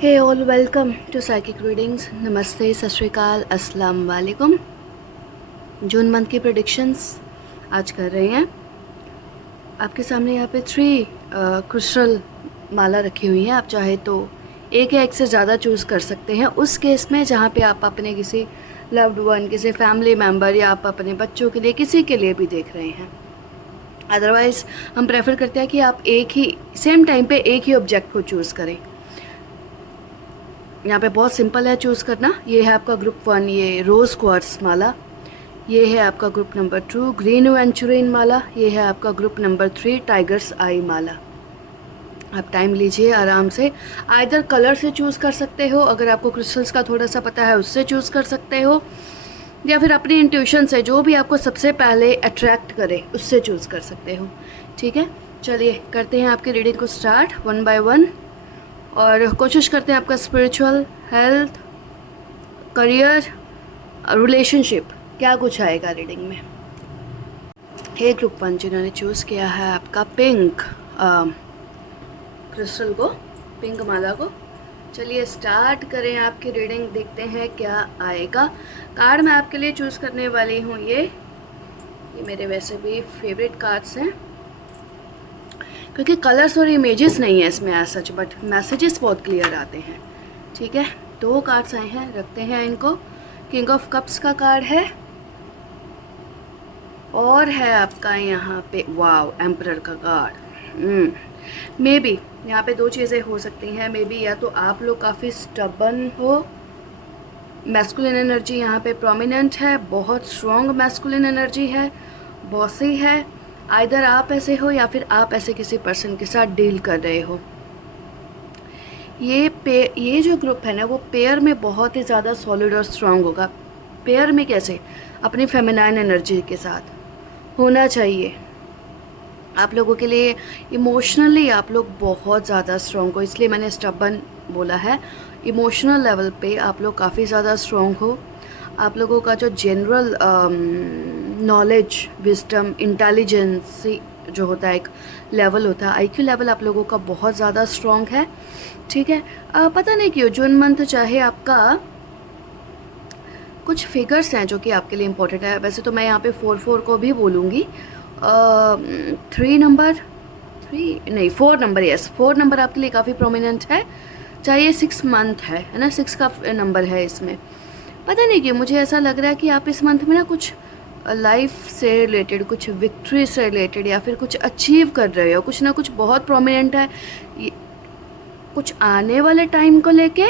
Hey all, welcome to psychic readings. नमस्ते, सत श्री अकाल, अस्सलाम वालेकुम। जून मंथ की प्रेडिक्शंस आज कर रहे हैं। आपके सामने यहाँ पे 3 क्रिस्टल माला रखी हुई हैं। आप चाहे तो एक या एक से ज़्यादा चूज़ कर सकते हैं उस केस में जहाँ पे आप अपने किसी लव्ड वन, किसी फैमिली मेम्बर या आप अपने बच्चों के लिए, किसी के लिए भी देख रहे हैं। अदरवाइज़ हम प्रेफर करते हैं कि आप एक ही सेम टाइम पे एक ही ऑब्जेक्ट को चूज़ करें। यहाँ पे बहुत सिंपल है चूज़ करना। ये है आपका ग्रुप 1, ये रोज़ क्वार्ट्स माला। ये है आपका ग्रुप नंबर 2, ग्रीन वेंचुरिन माला। ये है आपका ग्रुप नंबर 3, टाइगर्स आई माला। आप टाइम लीजिए आराम से। आइदर कलर से चूज़ कर सकते हो, अगर आपको क्रिस्टल्स का थोड़ा सा पता है उससे चूज़ कर सकते हो, या फिर अपनी इंट्यूशन से जो भी आपको सबसे पहले अट्रैक्ट करे उससे चूज़ कर सकते हो। ठीक है, चलिए करते हैं आपकी रीडिंग को स्टार्ट वन बाय वन, और कोशिश करते हैं आपका स्पिरिचुअल, हेल्थ, करियर, रिलेशनशिप क्या कुछ आएगा रीडिंग में। हे ग्रुप 1 जिन्होंने चूज़ किया है आपका पिंक क्रिस्टल को, पिंक माला को, चलिए स्टार्ट करें आपकी रीडिंग। देखते हैं क्या आएगा। कार्ड मैं आपके लिए चूज़ करने वाली हूँ ये मेरे वैसे भी फेवरेट कार्ड्स हैं, क्योंकि कलर्स और इमेजेस नहीं है इसमें एज सच, बट मैसेजेस बहुत क्लियर आते हैं। ठीक है, 2 कार्ड्स आए हैं, रखते हैं इनको। किंग ऑफ कप्स का कार्ड है, और है आपका यहाँ पे वाव एम्परर का कार्ड। मे बी यहाँ पे 2 चीज़ें हो सकती हैं। मे बी या तो आप लोग काफ़ी स्टबन हो, मैस्कुलिन एनर्जी यहाँ पे प्रोमिनेंट है, बहुत स्ट्रॉन्ग मैस्कुलिन एनर्जी है, बॉसी है। आइदर आप ऐसे हो या फिर आप ऐसे किसी पर्सन के साथ डील कर रहे हो। ये जो ग्रुप है ना, वो पेयर में बहुत ही ज़्यादा सॉलिड और स्ट्रॉन्ग होगा। पेयर में कैसे? अपनी फेमिनाइन एनर्जी के साथ होना चाहिए। आप लोगों के लिए इमोशनली आप लोग बहुत ज़्यादा स्ट्रॉन्ग हो, इसलिए मैंने स्टबन बोला है। इमोशनल लेवल पे आप लोग काफ़ी ज़्यादा स्ट्रॉन्ग हो। आप लोगों का जो जनरल नॉलेज, विजडम, इंटेलिजेंस जो होता है, एक लेवल होता है, आईक्यू लेवल आप लोगों का बहुत ज़्यादा स्ट्रॉन्ग है। ठीक है, पता नहीं क्यों जून मंथ चाहे आपका कुछ फिगर्स हैं जो कि आपके लिए इम्पोर्टेंट है। वैसे तो मैं यहाँ पे 4 को भी बोलूँगी। 3 नंबर, 3 नहीं 4 नंबर, यस 4 नंबर आपके लिए काफ़ी प्रोमिनेंट है। चाहे ये 6 मंथ है ना, 6 का नंबर है इसमें। पता नहीं क्यों मुझे ऐसा लग रहा है कि आप इस मंथ में ना कुछ लाइफ से रिलेटेड, कुछ विक्ट्री से रिलेटेड, या फिर कुछ अचीव कर रहे हो, कुछ ना कुछ बहुत प्रोमिनेंट है कुछ आने वाले टाइम को लेके।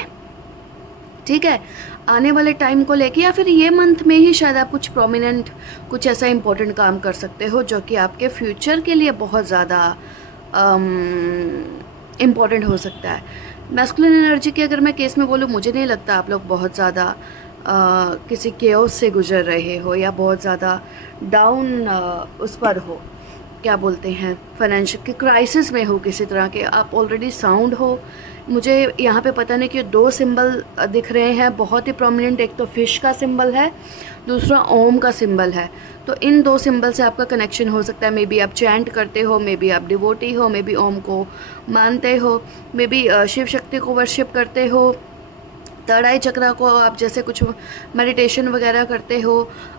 ठीक है, आने वाले टाइम को लेके, या फिर ये मंथ में ही शायद आप कुछ प्रोमिनेंट, कुछ ऐसा इंपॉर्टेंट काम कर सकते हो जो कि आपके फ्यूचर के लिए बहुत ज़्यादा इम्पॉर्टेंट हो सकता है। मैस्कुलिन एनर्जी के अगर मैं केस में बोलूँ, मुझे नहीं लगता आप लोग बहुत ज़्यादा किसी केओस से गुजर रहे हो, या बहुत ज़्यादा डाउन उस पर हो, क्या बोलते हैं, फाइनेंशियल की क्राइसिस में हो किसी तरह के। आप ऑलरेडी साउंड हो। मुझे यहाँ पे पता नहीं कि 2 सिंबल दिख रहे हैं बहुत ही प्रोमिनेंट। एक तो फिश का सिंबल है, दूसरा ओम का सिंबल है। तो इन 2 सिंबल से आपका कनेक्शन हो सकता है। मे बी आप चैंट करते हो, मे बी आप डिवोटी हो, मे बी ओम को मानते हो, मे बी शिव शक्ति को वर्शिप करते हो, थर्ड आई चक्रा को आप जैसे कुछ मेडिटेशन वगैरह करते हो।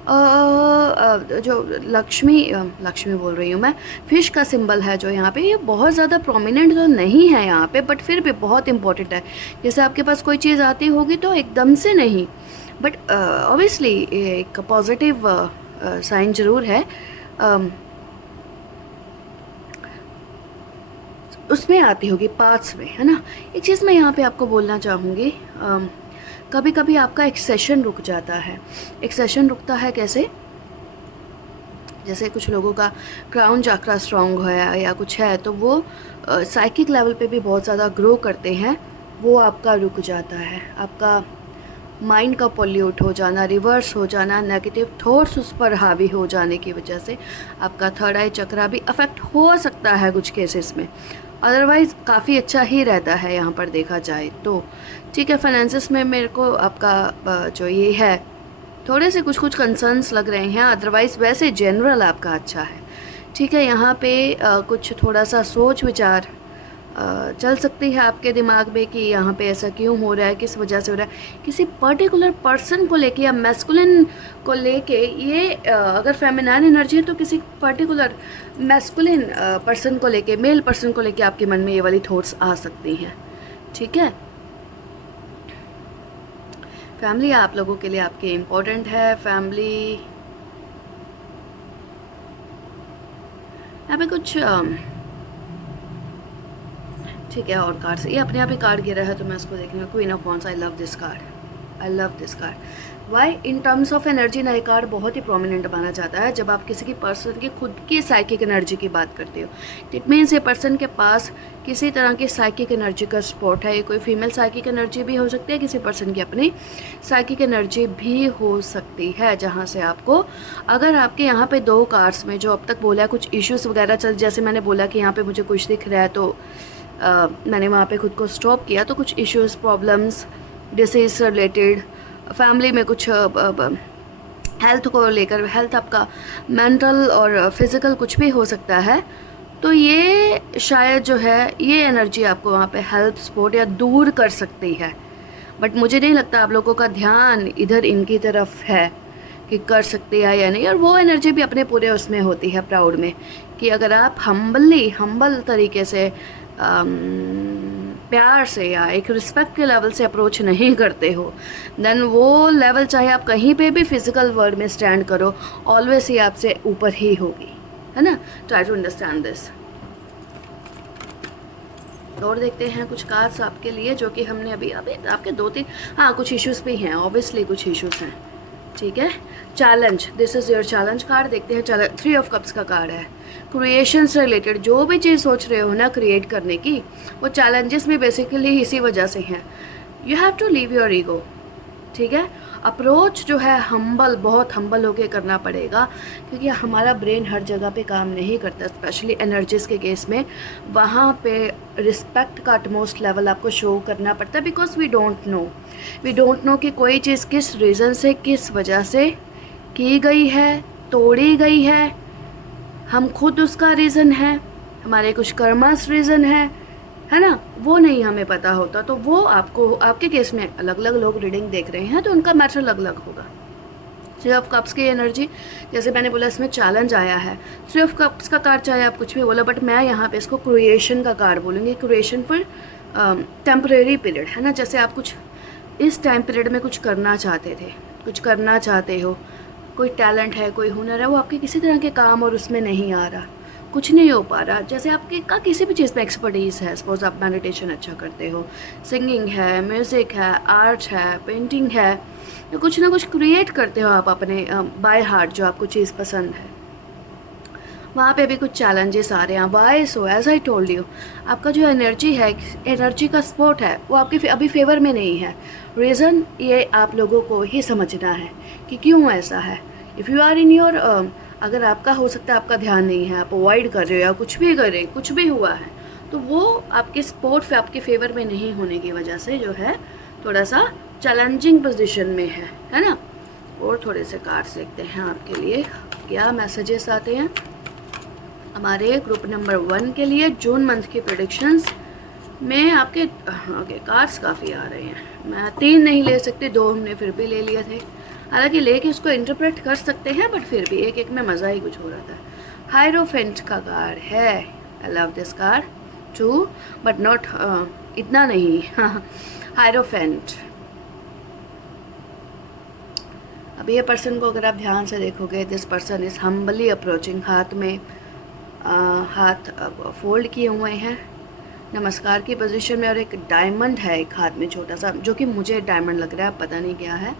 जो लक्ष्मी बोल रही हूँ मैं, फिश का सिंबल है जो यहाँ पे, ये बहुत ज़्यादा प्रोमिनेंट तो नहीं है यहाँ पे, बट फिर भी बहुत इंपॉर्टेंट है। जैसे आपके पास कोई चीज़ आती होगी तो एकदम से नहीं, बट ऑब्वियसली एक पॉजिटिव साइन ज़रूर है। उसमें आती होगी पाथ्स में, है ना। एक चीज़ मैं यहाँ पे आपको बोलना चाहूँगी, कभी कभी आपका एक सेशन रुक जाता है। एक सेशन रुकता है कैसे? जैसे कुछ लोगों का क्राउन चक्रा स्ट्रॉन्ग है या कुछ है, तो वो साइकिक लेवल पे भी बहुत ज़्यादा ग्रो करते हैं। वो आपका रुक जाता है। आपका माइंड का पॉल्यूट हो जाना, रिवर्स हो जाना, नेगेटिव थॉट्स उस पर हावी हो जाने की वजह से आपका थर्ड आई चक्रा भी अफेक्ट हो सकता है कुछ केसेस में। अदरवाइज़ काफ़ी अच्छा ही रहता है यहाँ पर देखा जाए तो। ठीक है, फाइनेंसिस में मेरे को आपका जो ये है, थोड़े से कुछ कंसर्न्स लग रहे हैं। अदरवाइज़ वैसे जनरल आपका अच्छा है। ठीक है, यहाँ पे कुछ थोड़ा सा सोच विचार चल सकती है आपके दिमाग में कि यहाँ पे ऐसा क्यों हो रहा है, किस वजह से हो रहा है, किसी पर्टिकुलर पर्सन को लेके या मैस्कुलिन को लेके। ये अगर फेमिनाइन एनर्जी है तो किसी पर्टिकुलर मैस्कुलिन पर्सन को लेके, मेल पर्सन को लेके आपके मन में ये वाली थॉट्स आ सकती हैं। ठीक है, फैमिली आप लोगों के लिए आपके इम्पोर्टेंट है। फैमिली यहाँ पे कुछ ठीक है, और कार्ड से ये अपने आप ही कार्ड गिरा है तो मैं उसको देखने में, queen of wands, I love this card, I love this card. Why in terms of energy ना ये कार्ड बहुत ही प्रोमिनेंट माना जाता है जब आप किसी की पर्सन की खुद की साइकिक एनर्जी की बात करते हो। इट मीन्स ये पर्सन के पास किसी तरह की साइकिक एनर्जी का सपोर्ट है। ये कोई फीमेल साइकिक एनर्जी भी हो सकती है, किसी पर्सन की अपनी साइकिक एनर्जी भी हो सकती है, जहाँ से आपको, अगर आपके यहाँ पे दो कार्ड्स में जो अब तक बोला है कुछ इश्यूज़ वगैरह चल, जैसे मैंने बोला कि यहाँ पे मुझे कुछ दिख रहा है तो मैंने वहाँ पे खुद को स्टॉप किया, तो कुछ इश्यूज़, प्रॉब्लम्स, डिसीज से रिलेटेड, फैमिली में कुछ हेल्थ को लेकर, हेल्थ आपका मेंटल और फिज़िकल कुछ भी हो सकता है। तो ये शायद जो है ये एनर्जी आपको वहाँ पे हेल्प, सपोर्ट या दूर कर सकती है। बट मुझे नहीं लगता आप लोगों का ध्यान इधर इनकी तरफ है कि कर सकती है या नहीं। और वो एनर्जी भी अपने पूरे उसमें होती है, प्राउड में, कि अगर आप हम्बल तरीके से प्यार से या एक रिस्पेक्ट के लेवल से अप्रोच नहीं करते हो, देन वो लेवल चाहे आप कहीं पे भी फिजिकल वर्ल्ड में स्टैंड करो, ऑलवेज ही आपसे ऊपर ही होगी, है ना। Try to understand this. और देखते हैं कुछ कार्ड्स आपके लिए जो कि हमने अभी आपके 2-3, हाँ कुछ इश्यूज़ भी हैं, ऑब्वियसली कुछ इश्यूज़ हैं। ठीक है, challenge, this is your challenge card. देखते हैं, 3 ऑफ कप्स का कार्ड है। क्रिएशन से रिलेटेड जो भी चीज़ सोच रहे हो ना क्रिएट करने की, वो चैलेंजेस भी बेसिकली इसी वजह से हैं। You have to leave your ego. ठीक है, अप्रोच जो है हम्बल, बहुत हम्बल होके करना पड़ेगा, क्योंकि हमारा ब्रेन हर जगह पे काम नहीं करता, स्पेशली एनर्जीज के केस में। वहाँ पे रिस्पेक्ट का अटमोस्ट लेवल आपको शो करना पड़ता है, बिकॉज वी डोंट नो कि कोई चीज़ किस रीज़न से, किस वजह से की गई है, तोड़ी गई है। हम खुद उसका रीज़न है, हमारे कुछ कर्मस रीज़न है ना, वो नहीं हमें पता होता। तो वो आपको, आपके केस में अलग अलग लोग रीडिंग देख रहे हैं तो उनका मैटर अलग अलग होगा। 3 ऑफ कप्स की एनर्जी, जैसे मैंने बोला, इसमें चैलेंज आया है। 3 ऑफ कप्स का कार्ड चाहे आप कुछ भी बोलो, बट मैं यहाँ पे इसको क्रिएशन का कार्ड बोलूँगी। क्रिएशन फॉर टेम्परेरी पीरियड, है ना। जैसे आप कुछ इस टाइम पीरियड में कुछ करना चाहते थे, कुछ करना चाहते हो, कोई टैलेंट है, कोई हुनर है, वो आपके किसी तरह के काम और उसमें नहीं आ रहा, कुछ नहीं हो पा रहा। जैसे आपके का किसी भी चीज़ पे एक्सपर्टीज़ है, सपोज आप मेडिटेशन अच्छा करते हो, सिंगिंग है, म्यूज़िक है, आर्ट है, पेंटिंग है, या कुछ ना कुछ क्रिएट करते हो आप अपने बाय हार्ट, जो आपको चीज़ पसंद है, वहाँ पे भी कुछ चैलेंजेस आ रहे हैं। Why so, as I told you, आपका जो एनर्जी है, एनर्जी का सपोर्ट है, वो आपके अभी फेवर में नहीं है। रीज़न ये आप लोगों को ही समझना है कि क्यों ऐसा है। If you are in your, अगर आपका हो सकता है आपका ध्यान नहीं है, आप अवॉइड कर रहे हो या कुछ भी कर रहे, कुछ भी हुआ है, तो वो आपके सपोर्ट पे, आपके फेवर में नहीं होने की वजह से जो है थोड़ा सा चैलेंजिंग पोजीशन में है ना। और थोड़े से कार्ड्स देखते हैं आपके लिए क्या मैसेजेस आते हैं हमारे ग्रुप नंबर 1 के लिए जून मंथ की प्रेडिक्शंस में। आपके ओके कार्ड्स काफ़ी आ रहे हैं, मैं 3 नहीं ले सकती, 2 हमने फिर भी ले लिए थे। हालांकि लेके उसको इंटरप्रेट कर सकते हैं, बट फिर भी एक में मज़ा ही कुछ हो रहा था। हायरोफेंट का कार्ड है, I love this card too, but not इतना नहीं। हायरोफेंट, अब ये पर्सन को अगर आप ध्यान से देखोगे, this person is humbly approaching, हाथ में हाथ फोल्ड किए हुए हैं नमस्कार की पोजीशन में, और एक डायमंड है एक हाथ में छोटा सा, जो कि मुझे डायमंड लग रहा है, पता नहीं क्या है।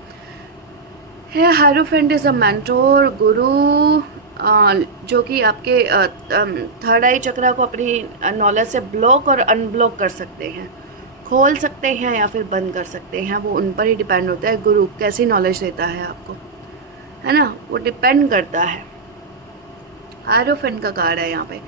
हायरोफेंट इज़ अ मेंटोर, गुरु, जो कि आपके थर्ड आई चक्रा को अपनी नॉलेज से ब्लॉक और अनब्लॉक कर सकते हैं, खोल सकते हैं या फिर बंद कर सकते हैं, वो उन पर ही डिपेंड होता है। गुरु कैसी नॉलेज देता है आपको, है ना, वो डिपेंड करता है। हायरोफेंट का कार्ड है यहाँ पे।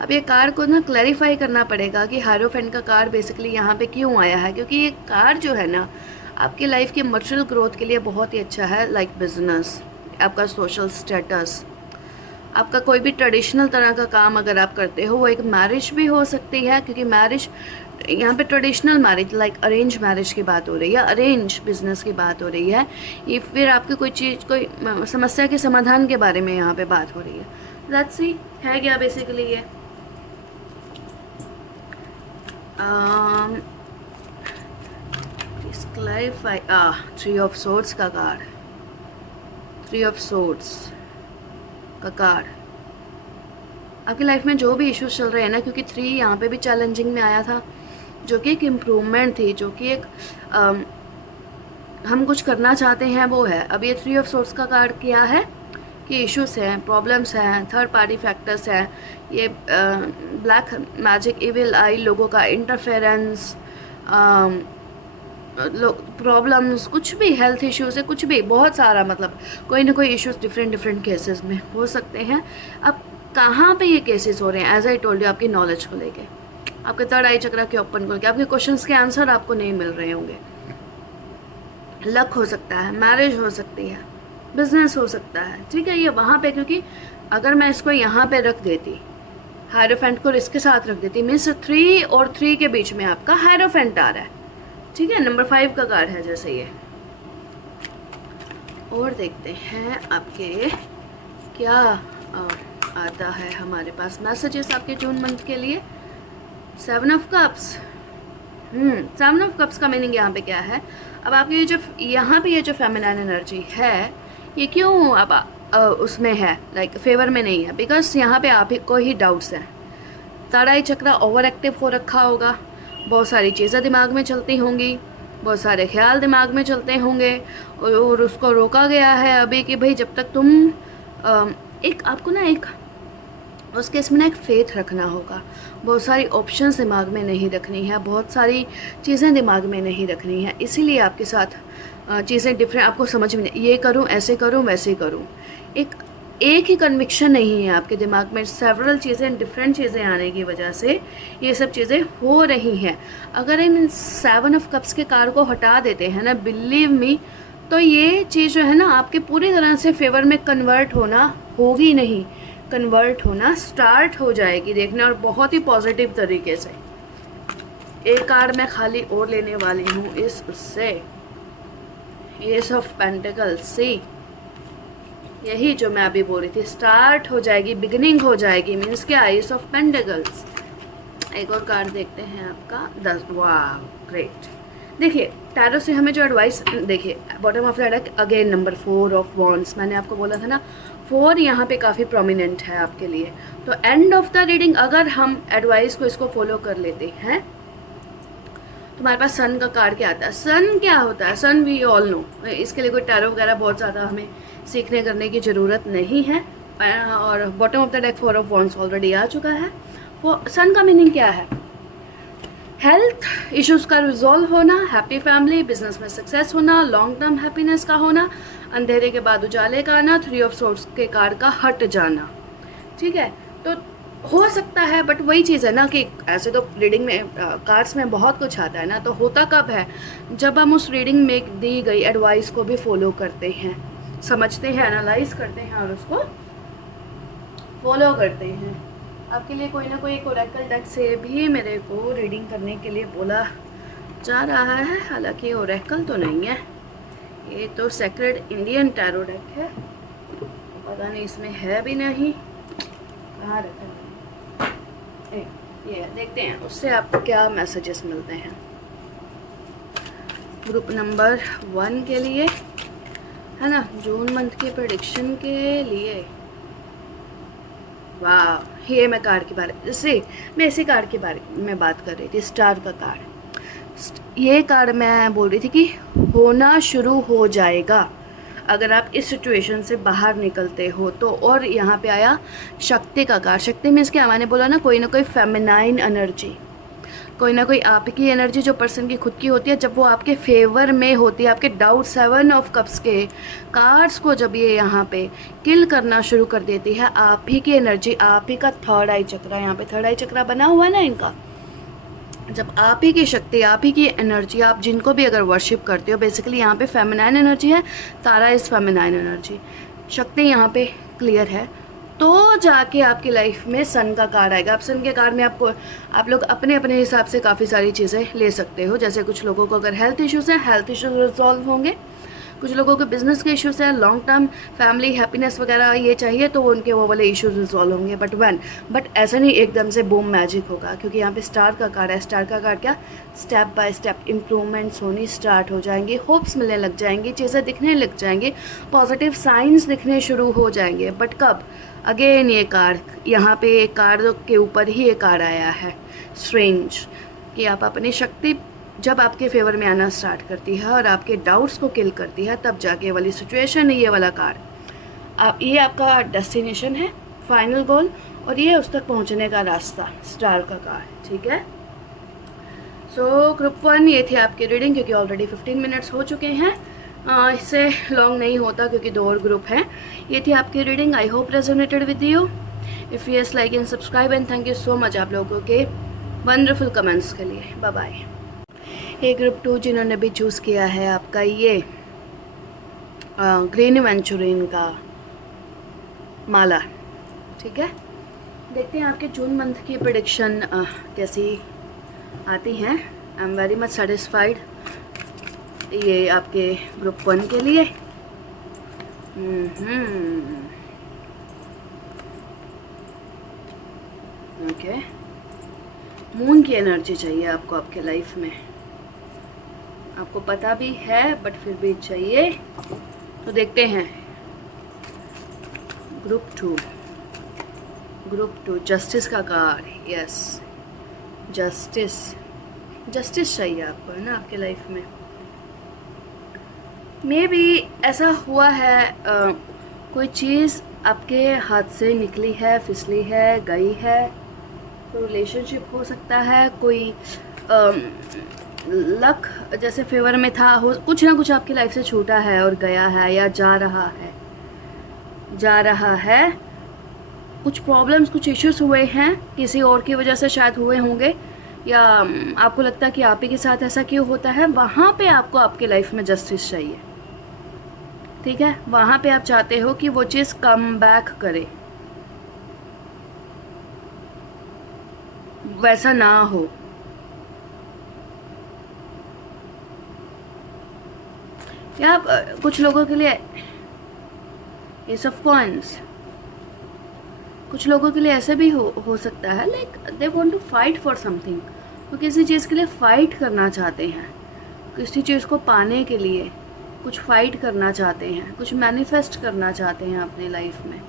अब ये कार्ड को ना क्लैरिफाई करना पड़ेगा कि हायरोफेंट का कार्ड बेसिकली यहाँ पे क्यों आया है, क्योंकि ये कार्ड जो है ना आपकी लाइफ की मटेरियल ग्रोथ के लिए बहुत ही अच्छा है, लाइक बिजनेस, आपका सोशल स्टेटस, आपका कोई भी ट्रेडिशनल तरह का काम अगर आप करते हो, वो एक मैरिज भी हो सकती है, क्योंकि मैरिज यहाँ पे traditional marriage like arrange marriage की बात हो रही है, अरेंज बिजनेस की बात हो रही है, ये फिर आपकी कोई चीज़, कोई समस्या के समाधान के बारे में यहाँ पे बात हो रही है। लेट्स सी है क्या बेसिकली ये। Please clarify. 3 ऑफ सोर्ड्स का कार्ड, 3 ऑफ सोर्ड्स का कार्ड। आपकी लाइफ में जो भी इश्यूज चल रहे हैं ना, क्योंकि 3 यहाँ पे भी चैलेंजिंग में आया था, जो कि एक इम्प्रूवमेंट थी, जो कि एक हम कुछ करना चाहते हैं वो है। अब ये 3 ऑफ सोर्ड्स का कार्ड क्या है कि इश्यूज हैं, प्रॉब्लम्स हैं, थर्ड पार्टी फैक्टर्स हैं, ये ब्लैक मैजिक इविल आई लोगों का इंटरफेरेंस, प्रॉब्लम्स, कुछ भी हेल्थ इश्यूज है, कुछ भी, बहुत सारा, मतलब कोई ना कोई इश्यूज डिफरेंट केसेस में हो सकते हैं। अब कहाँ पे ये केसेस हो रहे हैं, एज आई टोल्ड यू, आपकी नॉलेज को लेके, आपके थर्ड आई चक्रा के ओपन को लेके, आपके क्वेश्चंस के आंसर आपको नहीं मिल रहे होंगे। लक हो सकता है, मैरिज हो सकती है, बिजनेस हो सकता है, ठीक है, ये वहाँ पे, क्योंकि अगर मैं इसको यहाँ पे रख देती, हायरोफेंट को इसके साथ रख देती, मीन्स 3 और 3 के बीच में आपका हायरोफेंट आ रहा है, ठीक है, नंबर 5 का कार्ड है जैसे ये। और देखते हैं आपके क्या आता है हमारे पास मैसेजेस आपके जून मंथ के लिए। 7 ऑफ कप्स। 7 ऑफ कप्स का मीनिंग यहाँ पे क्या है? अब आपकी ये जो यहाँ पे ये जो फेमिनाइन एनर्जी है, ये क्यों अब उसमें है, लाइक फेवर में नहीं है? बिकॉज यहाँ पे आप ही को ही डाउट्स हैं। थर्ड आई चक्रा ओवर एक्टिव हो रखा होगा, बहुत सारी चीज़ें दिमाग में चलती होंगी, बहुत सारे ख्याल दिमाग में चलते होंगे, और उसको रोका गया है अभी कि भाई जब तक तुम एक आपको ना एक उस केस में ना एक फेथ रखना होगा, बहुत सारी ऑप्शंस दिमाग में नहीं रखनी है, बहुत सारी चीज़ें दिमाग में नहीं रखनी है, इसीलिए आपके साथ चीज़ें डिफरेंट, आपको समझ में नहीं, ये करूँ, ऐसे करूँ, वैसे करूँ, एक ही कन्विक्शन नहीं है आपके दिमाग में, सेवरल चीज़ें, डिफरेंट चीज़ें आने की वजह से ये सब चीज़ें हो रही हैं। अगर इन 7 ऑफ कप्स के कार्ड को हटा देते हैं ना, बिलीव मी, तो ये चीज़ जो है ना आपके पूरी तरह से फेवर में कन्वर्ट होना होगी नहीं, कन्वर्ट होना स्टार्ट हो जाएगी, देखना, और बहुत ही पॉजिटिव तरीके से। एक कार्ड मैं खाली और लेने वाली हूँ इस उससे, एस ऑफ पेंटिकल्स। सी, यही जो मैं अभी बोल रही थी, स्टार्ट हो जाएगी, बिगिनिंग हो जाएगी, मीन्स क्या, एस ऑफ पेंटिकल्स। एक और कार्ड देखते हैं आपका 10। वाह, ग्रेट। देखिए टैरो से हमें जो एडवाइस, देखिए bottom of the deck again number 4 of wands. मैंने आपको बोला था ना 4 यहाँ पे काफ़ी प्रोमिनेंट है आपके लिए। तो एंड ऑफ द रीडिंग अगर हम एडवाइस को इसको फॉलो कर लेते हैं तो हमारे पास सन का कार्ड क्या आता है। सन क्या होता है? सन वी ऑल नो, इसके लिए कोई टैरो वगैरह बहुत ज़्यादा हमें सीखने करने की ज़रूरत नहीं है। और bottom of the deck 4 of wands already आ चुका है। वो सन का मीनिंग क्या है? हेल्थ इश्यूज़ का रिजॉल्व होना, हैप्पी फैमिली, बिजनेस में सक्सेस होना, लॉन्ग टर्म हैप्पीनेस का होना, अंधेरे के बाद उजाले का आना, 3 ऑफ सोर्ड्स के कार्ड का हट जाना, ठीक है। तो हो सकता है, बट वही चीज़ है ना कि ऐसे तो रीडिंग में कार्ड्स में बहुत कुछ आता है ना, तो होता कब है? जब हम उस रीडिंग में दी गई एडवाइस को भी फॉलो करते हैं, समझते हैं, एनालाइज करते हैं और उसको फॉलो करते हैं। आपके लिए कोई ना कोई एक ओरेकल डेक से भी मेरे को रीडिंग करने के लिए बोला जा रहा है, हालांकि ओरेकल तो नहीं है, ये तो सेक्रेड इंडियन टैरो डेक है, पता नहीं इसमें है भी नहीं, कहाँ रखा है। ये देखते हैं उससे आपको क्या मैसेजेस मिलते हैं। ग्रुप नंबर 1 के लिए है ना, जून मंथ की प्रेडिक्शन के लिए। वाह, ये मैं कार्ड के बारे मैं इसी कार्ड के बारे में बात कर रही थी, स्टार का कार्ड। ये कार्ड मैं बोल रही थी कि होना शुरू हो जाएगा अगर आप इस सिचुएशन से बाहर निकलते हो तो। और यहाँ पे आया शक्ति का कार्ड। शक्ति मीन्स क्या? मैंने बोला ना, कोई ना कोई फेमिनाइन एनर्जी, कोई ना कोई आपकी एनर्जी जो पर्सन की खुद की होती है, जब वो आपके फेवर में होती है, आपके डाउट 7 ऑफ कप्स के कार्ड्स को जब ये यहाँ पे किल करना शुरू कर देती है, आप ही की एनर्जी, आप ही का थर्ड आई चक्रा, यहाँ पे थर्ड आई चक्रा बना हुआ है ना इनका, जब आप ही की शक्ति, आप ही की एनर्जी, आप जिनको भी अगर वर्शिप करते हो, बेसिकली यहाँ पे फेमिनाइन एनर्जी है, तारा इज़ फेमिनाइन एनर्जी, शक्ति यहाँ पे क्लियर है। तो जाके आपकी लाइफ में सन का कार्ड आएगा। अब सन के कार्ड में आपको आप लोग अपने अपने हिसाब से काफ़ी सारी चीज़ें ले सकते हो। जैसे कुछ लोगों को अगर हेल्थ इश्यूज़ हैं, हेल्थ इश्यूज़ रिजॉल्व होंगे। कुछ लोगों को बिजनेस के इश्यूज़ हैं, लॉन्ग टर्म फैमिली हैप्पीनेस वगैरह ये चाहिए, तो उनके वो वाले इश्यूज रिजॉल्व होंगे। बट ऐसा नहीं एकदम से बूम मैजिक होगा, क्योंकि यहाँ पे स्टार का कार्ड है। स्टार का कार्ड क्या, स्टेप बाय स्टेप इम्प्रूवमेंट्स होनी स्टार्ट हो जाएंगी, होप्स मिलने लग जाएंगी, चीज़ें दिखने लग जाएंगी, पॉजिटिव साइंस दिखने शुरू हो जाएंगे। बट कब, अगेन ये कार्ड यहाँ पे कार्ड के ऊपर ही ये कार्ड आया है स्ट्रेंज, कि आप अपनी शक्ति जब आपके फेवर में आना स्टार्ट करती है और आपके डाउट्स को किल करती है, तब जाके वाली सिचुएशन है ये वाला कार्ड। आप ये आपका डेस्टिनेशन है, फाइनल गोल, और ये उस तक पहुंचने का रास्ता, स्टार का कार्ड। ठीक है, सो ग्रुप 1 ये थी आपकी रीडिंग, क्योंकि ऑलरेडी 15 मिनट्स हो चुके हैं। इससे लॉन्ग नहीं होता क्योंकि 2 और ग्रुप हैं। ये थी आपकी reading. I hope resonated with you. If yes, like and subscribe, and thank you so much आप लोगों के वंडरफुल कमेंट्स के लिए। Bye bye. ये ग्रुप 2 जिन्होंने भी चूज़ किया है, आपका ये ग्रीन एवेंचुरिन का माला। ठीक है, देखते हैं आपके जून मंथ की प्रेडिक्शन कैसी आती हैं। I am very much satisfied ये आपके ग्रुप 1 के लिए। ओके, मून की एनर्जी चाहिए आपको आपके लाइफ में, आपको पता भी है बट फिर भी चाहिए। तो देखते हैं ग्रुप टू जस्टिस का कार्ड। यस, जस्टिस चाहिए आपको, है ना, आपके लाइफ में। मे बी ऐसा हुआ है कोई चीज़ आपके हाथ से निकली है, फिसली है, गई है। कोई रिलेशनशिप हो सकता है, कोई लक जैसे फेवर में था, हो कुछ ना कुछ आपकी लाइफ से छूटा है और गया है, या जा रहा है। कुछ प्रॉब्लम्स, कुछ इश्यूज हुए हैं, किसी और की वजह से शायद हुए होंगे, या आपको लगता है कि आप ही के साथ ऐसा क्यों होता है। वहाँ पे आपको आपकी लाइफ में जस्टिस चाहिए। ठीक है, वहाँ पे आप चाहते हो कि वो चीज़ कम बैक करे, वैसा ना हो। या कुछ लोगों के लिए एस ऑफ कॉइंस, कुछ लोगों के लिए ऐसे भी हो सकता है, like they want to fight for something. तो किसी चीज़ के लिए फ़ाइट करना चाहते हैं, किसी चीज़ को पाने के लिए कुछ फाइट करना चाहते हैं, कुछ मैनिफेस्ट करना चाहते हैं अपनी लाइफ में।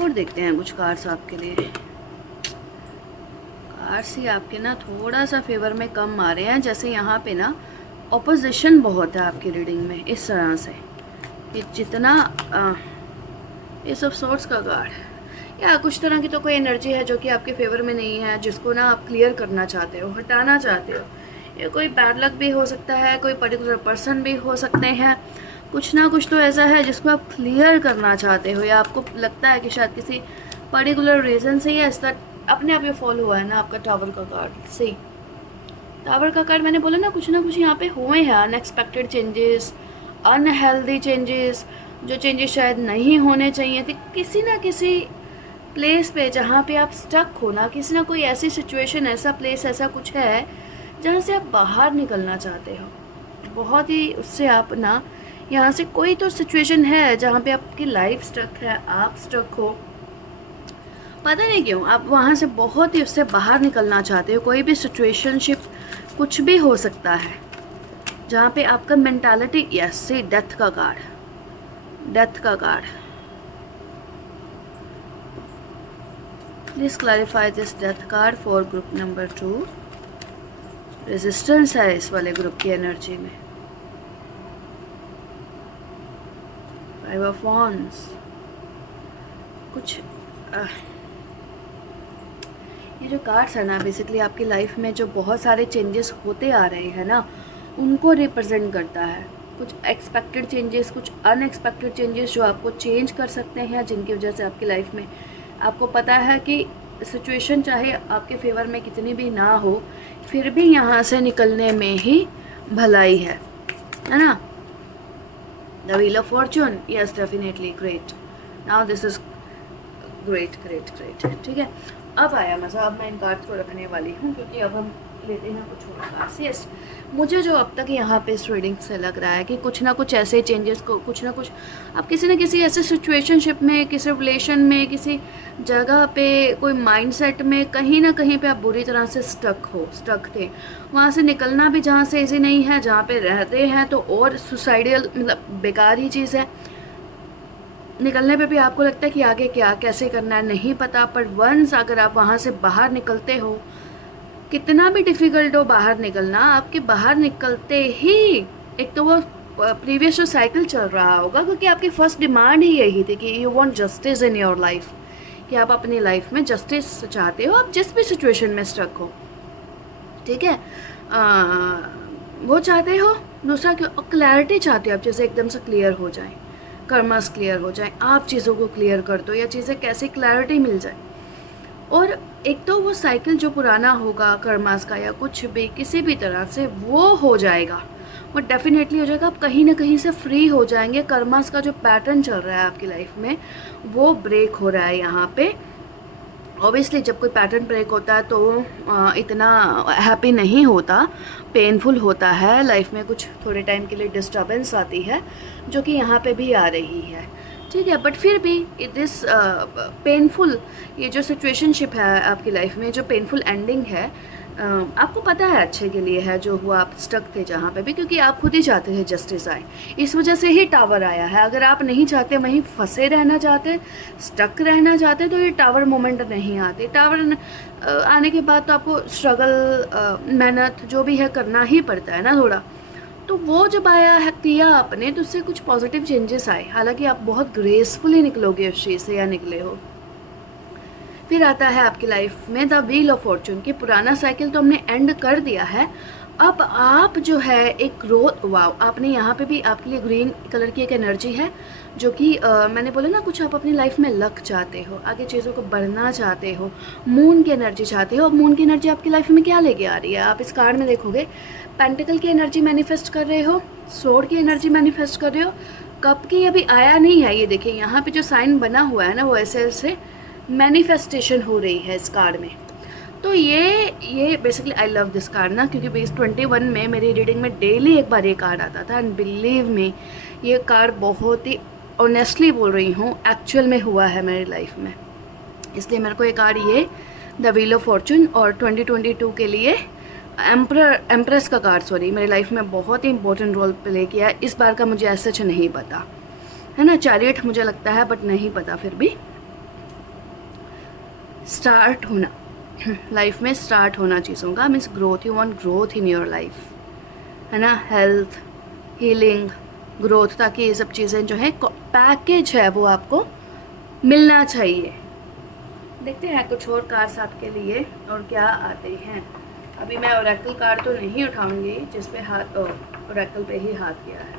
और देखते हैं कुछ कार्ड्स आपके लिए। कार्ड्स ही आपके ना थोड़ा सा फेवर में कम आ रहे हैं, जैसे यहाँ पे ना ऑपोजिशन बहुत है आपकी रीडिंग में, इस तरह से कि जितना एस ऑफ सोर्ड्स का कार्ड, या कुछ तरह की तो कोई एनर्जी है जो कि आपके फेवर में नहीं है, जिसको ना आप क्लियर करना चाहते हो, हटाना चाहते हो। ये कोई बैड लक भी हो सकता है, कोई पर्टिकुलर पर्सन भी हो सकते हैं। कुछ ना कुछ तो ऐसा है जिसको आप क्लियर करना चाहते हो, या आपको लगता है कि शायद किसी पर्टिकुलर रीज़न से ही ऐसा अपने आप ये फॉलो हुआ है ना आपका टावर का कार्ड। सही, टावर का कार्ड मैंने बोला ना कुछ यहाँ पे हुए हैं अनएक्सपेक्टेड चेंजेस, अनहेल्दी चेंजेस, जो चेंजेस शायद नहीं होने चाहिए थे। किसी ना किसी प्लेस पे जहाँ पे आप स्टक हो ना, किसी ना कोई ऐसी सिचुएशन, ऐसा प्लेस, ऐसा कुछ है जहाँ से आप बाहर निकलना चाहते हो। बहुत ही उससे आप ना, यहाँ से कोई तो सिचुएशन है जहाँ पे आपकी लाइफ स्टक है, आप स्टक हो, पता नहीं क्यों आप वहाँ से बहुत ही उससे बाहर निकलना चाहते हो। कोई भी सिचुएशनशिप कुछ भी हो सकता है जहाँ पे आपका मेंटालिटी, यस, सी डेथ का card. Please clarify this death card for group number 2। Resistance है इस वाले ग्रुप की एनर्जी में। 5 ऑफ वॉन्ड्स, कुछ ये जो कार्ड्स है ना, बेसिकली आपकी लाइफ में जो बहुत सारे चेंजेस होते आ रहे हैं ना, उनको रिप्रेजेंट करता है। कुछ एक्सपेक्टेड चेंजेस, कुछ अनएक्सपेक्टेड चेंजेस जो आपको चेंज कर सकते हैं, जिनकी वजह से आपकी लाइफ में आपको पता है कि सिचुएशन चाहे आपके फेवर में कितनी भी ना हो, फिर भी यहाँ से निकलने में ही भलाई है ना? The wheel of Fortune, yes definitely great. Now this is great great great. ठीक है, अब आया मज़ा। अब मैं इन कार्ड्स को रखने वाली हूँ क्योंकि अब हम लेते हैं कुछ और कार्ड्स। यस, मुझे जो अब तक यहाँ पे इस रीडिंग से लग रहा है कि कुछ ना कुछ ऐसे चेंजेस को, कुछ ना कुछ आप किसी न किसी ऐसे सिचुएशनशिप में, किसी रिलेशन में, किसी जगह पे, कोई माइंडसेट में कहीं ना कहीं पे आप बुरी तरह से स्टक थे। वहाँ से निकलना भी जहाँ से इजी नहीं है, जहाँ पे रहते हैं तो और सुसाइडल, मतलब बेकार ही चीज़ है। निकलने पे भी आपको लगता है कि आगे क्या कैसे करना है नहीं पता, पर वंस अगर आप वहाँ से बाहर निकलते हो, कितना भी डिफ़िकल्ट हो बाहर निकलना, आपके बाहर निकलते ही एक तो वो प्रीवियस जो साइकिल चल रहा होगा, क्योंकि आपकी फर्स्ट डिमांड ही यही थी कि you want justice in your life, कि आप अपनी लाइफ में जस्टिस चाहते हो, आप जिस भी सिचुएशन में स्टक हो। ठीक है, वो चाहते हो। दूसरा क्लैरिटी चाहते हो आप, जैसे एकदम से क्लियर हो जाए, कर्मस क्लियर हो जाए, आप चीज़ों को क्लियर कर दो या चीज़ें कैसे क्लैरिटी मिल जाए। और एक तो वो साइकिल जो पुराना होगा कर्मास का या कुछ भी किसी भी तरह से, वो हो जाएगा, वो डेफिनेटली हो जाएगा। आप कहीं ना कहीं से फ्री हो जाएंगे। कर्मास का जो पैटर्न चल रहा है आपकी लाइफ में वो ब्रेक हो रहा है यहाँ पे। ऑब्वियसली जब कोई पैटर्न ब्रेक होता है तो इतना हैप्पी नहीं होता, पेनफुल होता है लाइफ में, कुछ थोड़े टाइम के लिए डिस्टर्बेंस आती है जो कि यहाँ पे भी आ रही है। ठीक है, बट फिर भी दिस पेनफुल, ये जो सिचुएशनशिप है आपकी लाइफ में, जो पेनफुल एंडिंग है, आपको पता है अच्छे के लिए है जो हुआ। आप स्टक थे जहाँ पे भी, क्योंकि आप खुद ही चाहते थे जस्टिस आए, इस वजह से ही टावर आया है। अगर आप नहीं चाहते, वहीं फंसे रहना चाहते, स्टक रहना चाहते, तो ये टावर मोमेंट नहीं आती। टावर आने के बाद तो आपको स्ट्रगल, मेहनत जो भी है करना ही पड़ता है ना थोड़ा। तो वो जब आया है किया आपने, तो उससे कुछ पॉजिटिव चेंजेस आए। हालांकि आप बहुत ग्रेसफुली निकलोगे उस चीज़ से, या निकले हो। फिर आता है आपकी लाइफ में द व्हील ऑफ फॉर्चून, कि पुराना साइकिल तो हमने एंड कर दिया है, अब आप जो है एक ग्रोथ, वाव, आपने यहाँ पे भी आपके लिए ग्रीन कलर की एक एनर्जी है जो कि मैंने बोला ना, कुछ आप अपनी लाइफ में लग चाहते हो, आगे चीज़ों को बढ़ना चाहते हो, मून की एनर्जी चाहते हो। अब मून की एनर्जी आपकी लाइफ में क्या लेके आ रही है, आप इस कार्ड में देखोगे, पेंटिकल की एनर्जी मैनिफेस्ट कर रहे हो, सोर्ड की एनर्जी मैनिफेस्ट कर रहे हो। कप की अभी आया नहीं है, ये देखिए यहाँ पे जो साइन बना हुआ है ना, वो ऐसे मैनिफेस्टेशन हो रही है इस कार्ड में। तो ये basically I love this card ना, क्योंकि बेस 21 में मेरी रीडिंग में डेली एक बार ये कार्ड आता था, एंड बिलीव मी ये कार्ड बहुत ही ऑनेस्टली बोल रही हूँ एक्चुअल में हुआ है मेरी लाइफ में। इसलिए मेरे को ये कार्ड, ये द व्हील ऑफ फॉर्चून, और 2022 के लिए एम्प्रेस का कार्ड, सॉरी, मेरी लाइफ में बहुत ही इंपॉर्टेंट रोल प्ले किया है। इस बार का मुझे ऐसा सच नहीं पता है ना, चैरियट मुझे लगता है, बट नहीं पता। फिर भी स्टार्ट होना लाइफ में, स्टार्ट होना चीज़ों का, means growth, you want growth in your life, है ना, हेल्थ, हीलिंग, ग्रोथ, ताकि ये सब चीज़ें जो है पैकेज है वो आपको मिलना चाहिए। देखते हैं कुछ और कार्ड्स आपके लिए और क्या आते हैं। अभी मैं ओरेकल कार्ड तो नहीं उठाऊंगी जिस पे हाथ, ओरेकल पे ही हाथ गया है।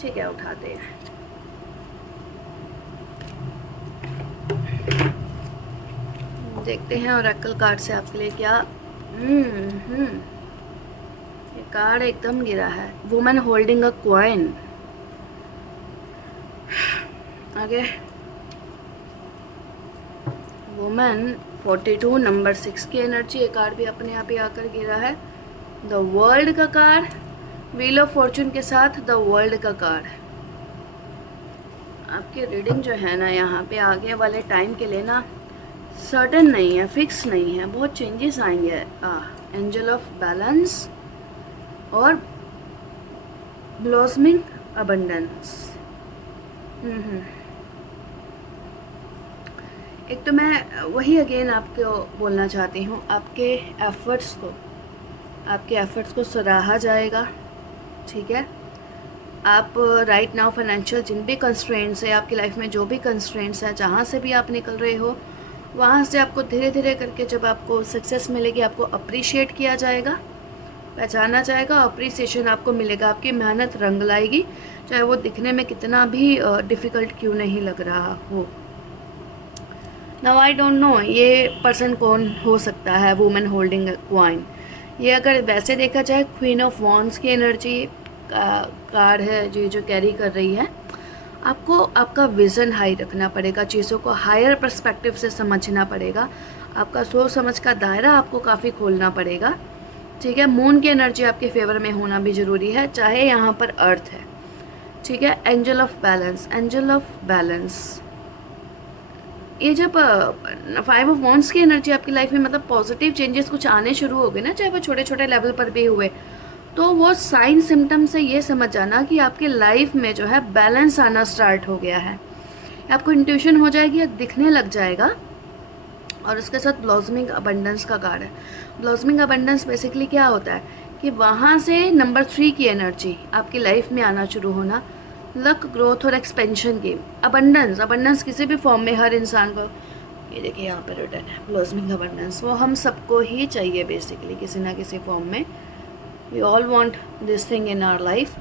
ठीक है, उठाते हैं। देखते हैं ओरेकल कार्ड से आपके लिए क्या। ये कार्ड एकदम गिरा है, वुमन होल्डिंग अ कॉइन। आगे वुमन 42 नंबर 6 की एनर्जी, ये कार्ड भी अपने आप ही आकर गिरा है। द वर्ल्ड का कार्ड, व्हील ऑफ फॉर्चून के साथ द वर्ल्ड का कार्ड। आपकी रीडिंग जो है ना यहाँ पे आगे वाले टाइम के लिए ना सर्टेन नहीं है, फिक्स नहीं है, बहुत चेंजेस आएंगे। एंजल ऑफ बैलेंस और ब्लॉसमिंग अबंडेंस। एक तो मैं वही अगेन आपको बोलना चाहती हूँ, आपके एफर्ट्स को सराहा जाएगा। ठीक है, आप राइट नाउ फाइनेंशियल जिन भी कंस्ट्रेंट्स है आपकी लाइफ में, जो भी कंस्ट्रेंट्स है, जहाँ से भी आप निकल रहे हो, वहाँ से आपको धीरे धीरे करके जब आपको सक्सेस मिलेगी, आपको अप्रिशिएट किया जाएगा, पहचाना जाएगा, अप्रिसिएशन आपको मिलेगा, आपकी मेहनत रंग लाएगी, चाहे वो दिखने में कितना भी डिफ़िकल्ट क्यों नहीं लग रहा हो। नाउ आई डोंट नो ये पर्सन कौन हो सकता है, वुमेन होल्डिंग अ कॉइन। ये अगर वैसे देखा जाए क्वीन ऑफ वॉन्ड्स की एनर्जी कार्ड है जो कैरी कर रही है। आपको आपका विज़न हाई रखना पड़ेगा, चीज़ों को हायर पर्सपेक्टिव से समझना पड़ेगा, आपका सोच समझ का दायरा आपको काफ़ी खोलना पड़ेगा। ठीक है, मून की एनर्जी आपके फेवर में होना भी ज़रूरी है, चाहे यहाँ पर अर्थ है। ठीक है, angel of balance, angel of balance, ये जब 5 ऑफ वॉन्ड्स की एनर्जी आपकी लाइफ में मतलब पॉजिटिव चेंजेस कुछ आने शुरू हो गए ना, चाहे वो छोटे छोटे लेवल पर भी हुए, तो वो साइन सिम्टम से ये समझ जाना कि आपकी लाइफ में जो है बैलेंस आना स्टार्ट हो गया है। आपको इंट्यूशन हो जाएगी, दिखने लग जाएगा। और उसके साथ ब्लॉसमिंग अबंडेंस का कार्ड है। ब्लॉसमिंग अबंडेंस बेसिकली क्या होता है कि वहाँ से नंबर 3 की एनर्जी आपकी लाइफ में आना शुरू होना, लक, ग्रोथ और एक्सपेंशन की। अबंडेंस, अबंडेंस किसी भी फॉर्म में हर इंसान को, ये देखिए यहाँ पर रिटर्न है ब्लॉसमिंग अबंडेंस, वो हम सबको ही चाहिए बेसिकली किसी ना किसी फॉर्म में। We all want this thing in our life.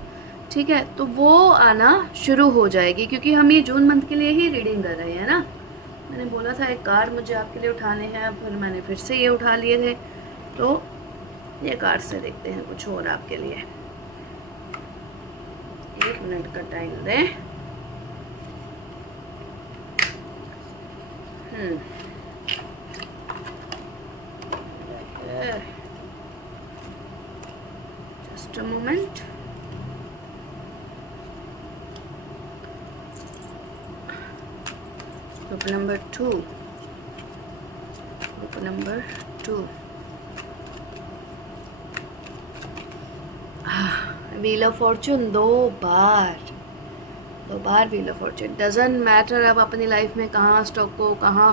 ठीक है, तो वो आना शुरू हो जाएगी, क्योंकि हम ये जून मंथ के लिए ही रीडिंग कर रहे हैं ना। मैंने बोला था एक कार्ड मुझे आपके लिए उठाने हैं, फिर मैंने फिर से ये उठा लिए थे, तो ये कार्ड से देखते हैं कुछ और आपके लिए। 1 मिनट का टाइम दें। Just a moment. Group number 2. Group number 2. Wheel of fortune दो बार wheel of fortune. Doesn't matter अब अपनी लाइफ में कहाँ स्टॉक हो, कहाँ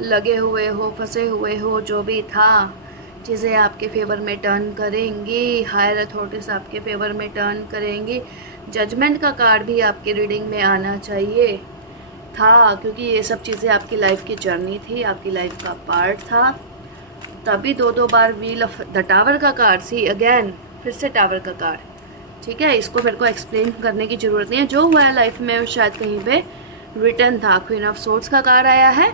लगे हुए हो, फंसे हुए हो, जो भी था, चीज़ें आपके फेवर में टर्न करेंगी। हायर अथॉरिटीज आपके फेवर में टर्न करेंगी। जजमेंट का कार्ड भी आपकी रीडिंग में आना चाहिए था, क्योंकि ये सब चीज़ें आपकी लाइफ की जर्नी थी, आपकी लाइफ का पार्ट था। तभी दो बार व्हील ऑफ द टावर का कार्ड, सी अगेन, फिर से टावर का कार्ड। ठीक है, इसको फिर को एक्सप्लेन करने की ज़रूरत नहीं है, जो हुआ है लाइफ में शायद कहीं पे रिटर्न था। क्वीन ऑफ सोर्ड्स का कार्ड आया है,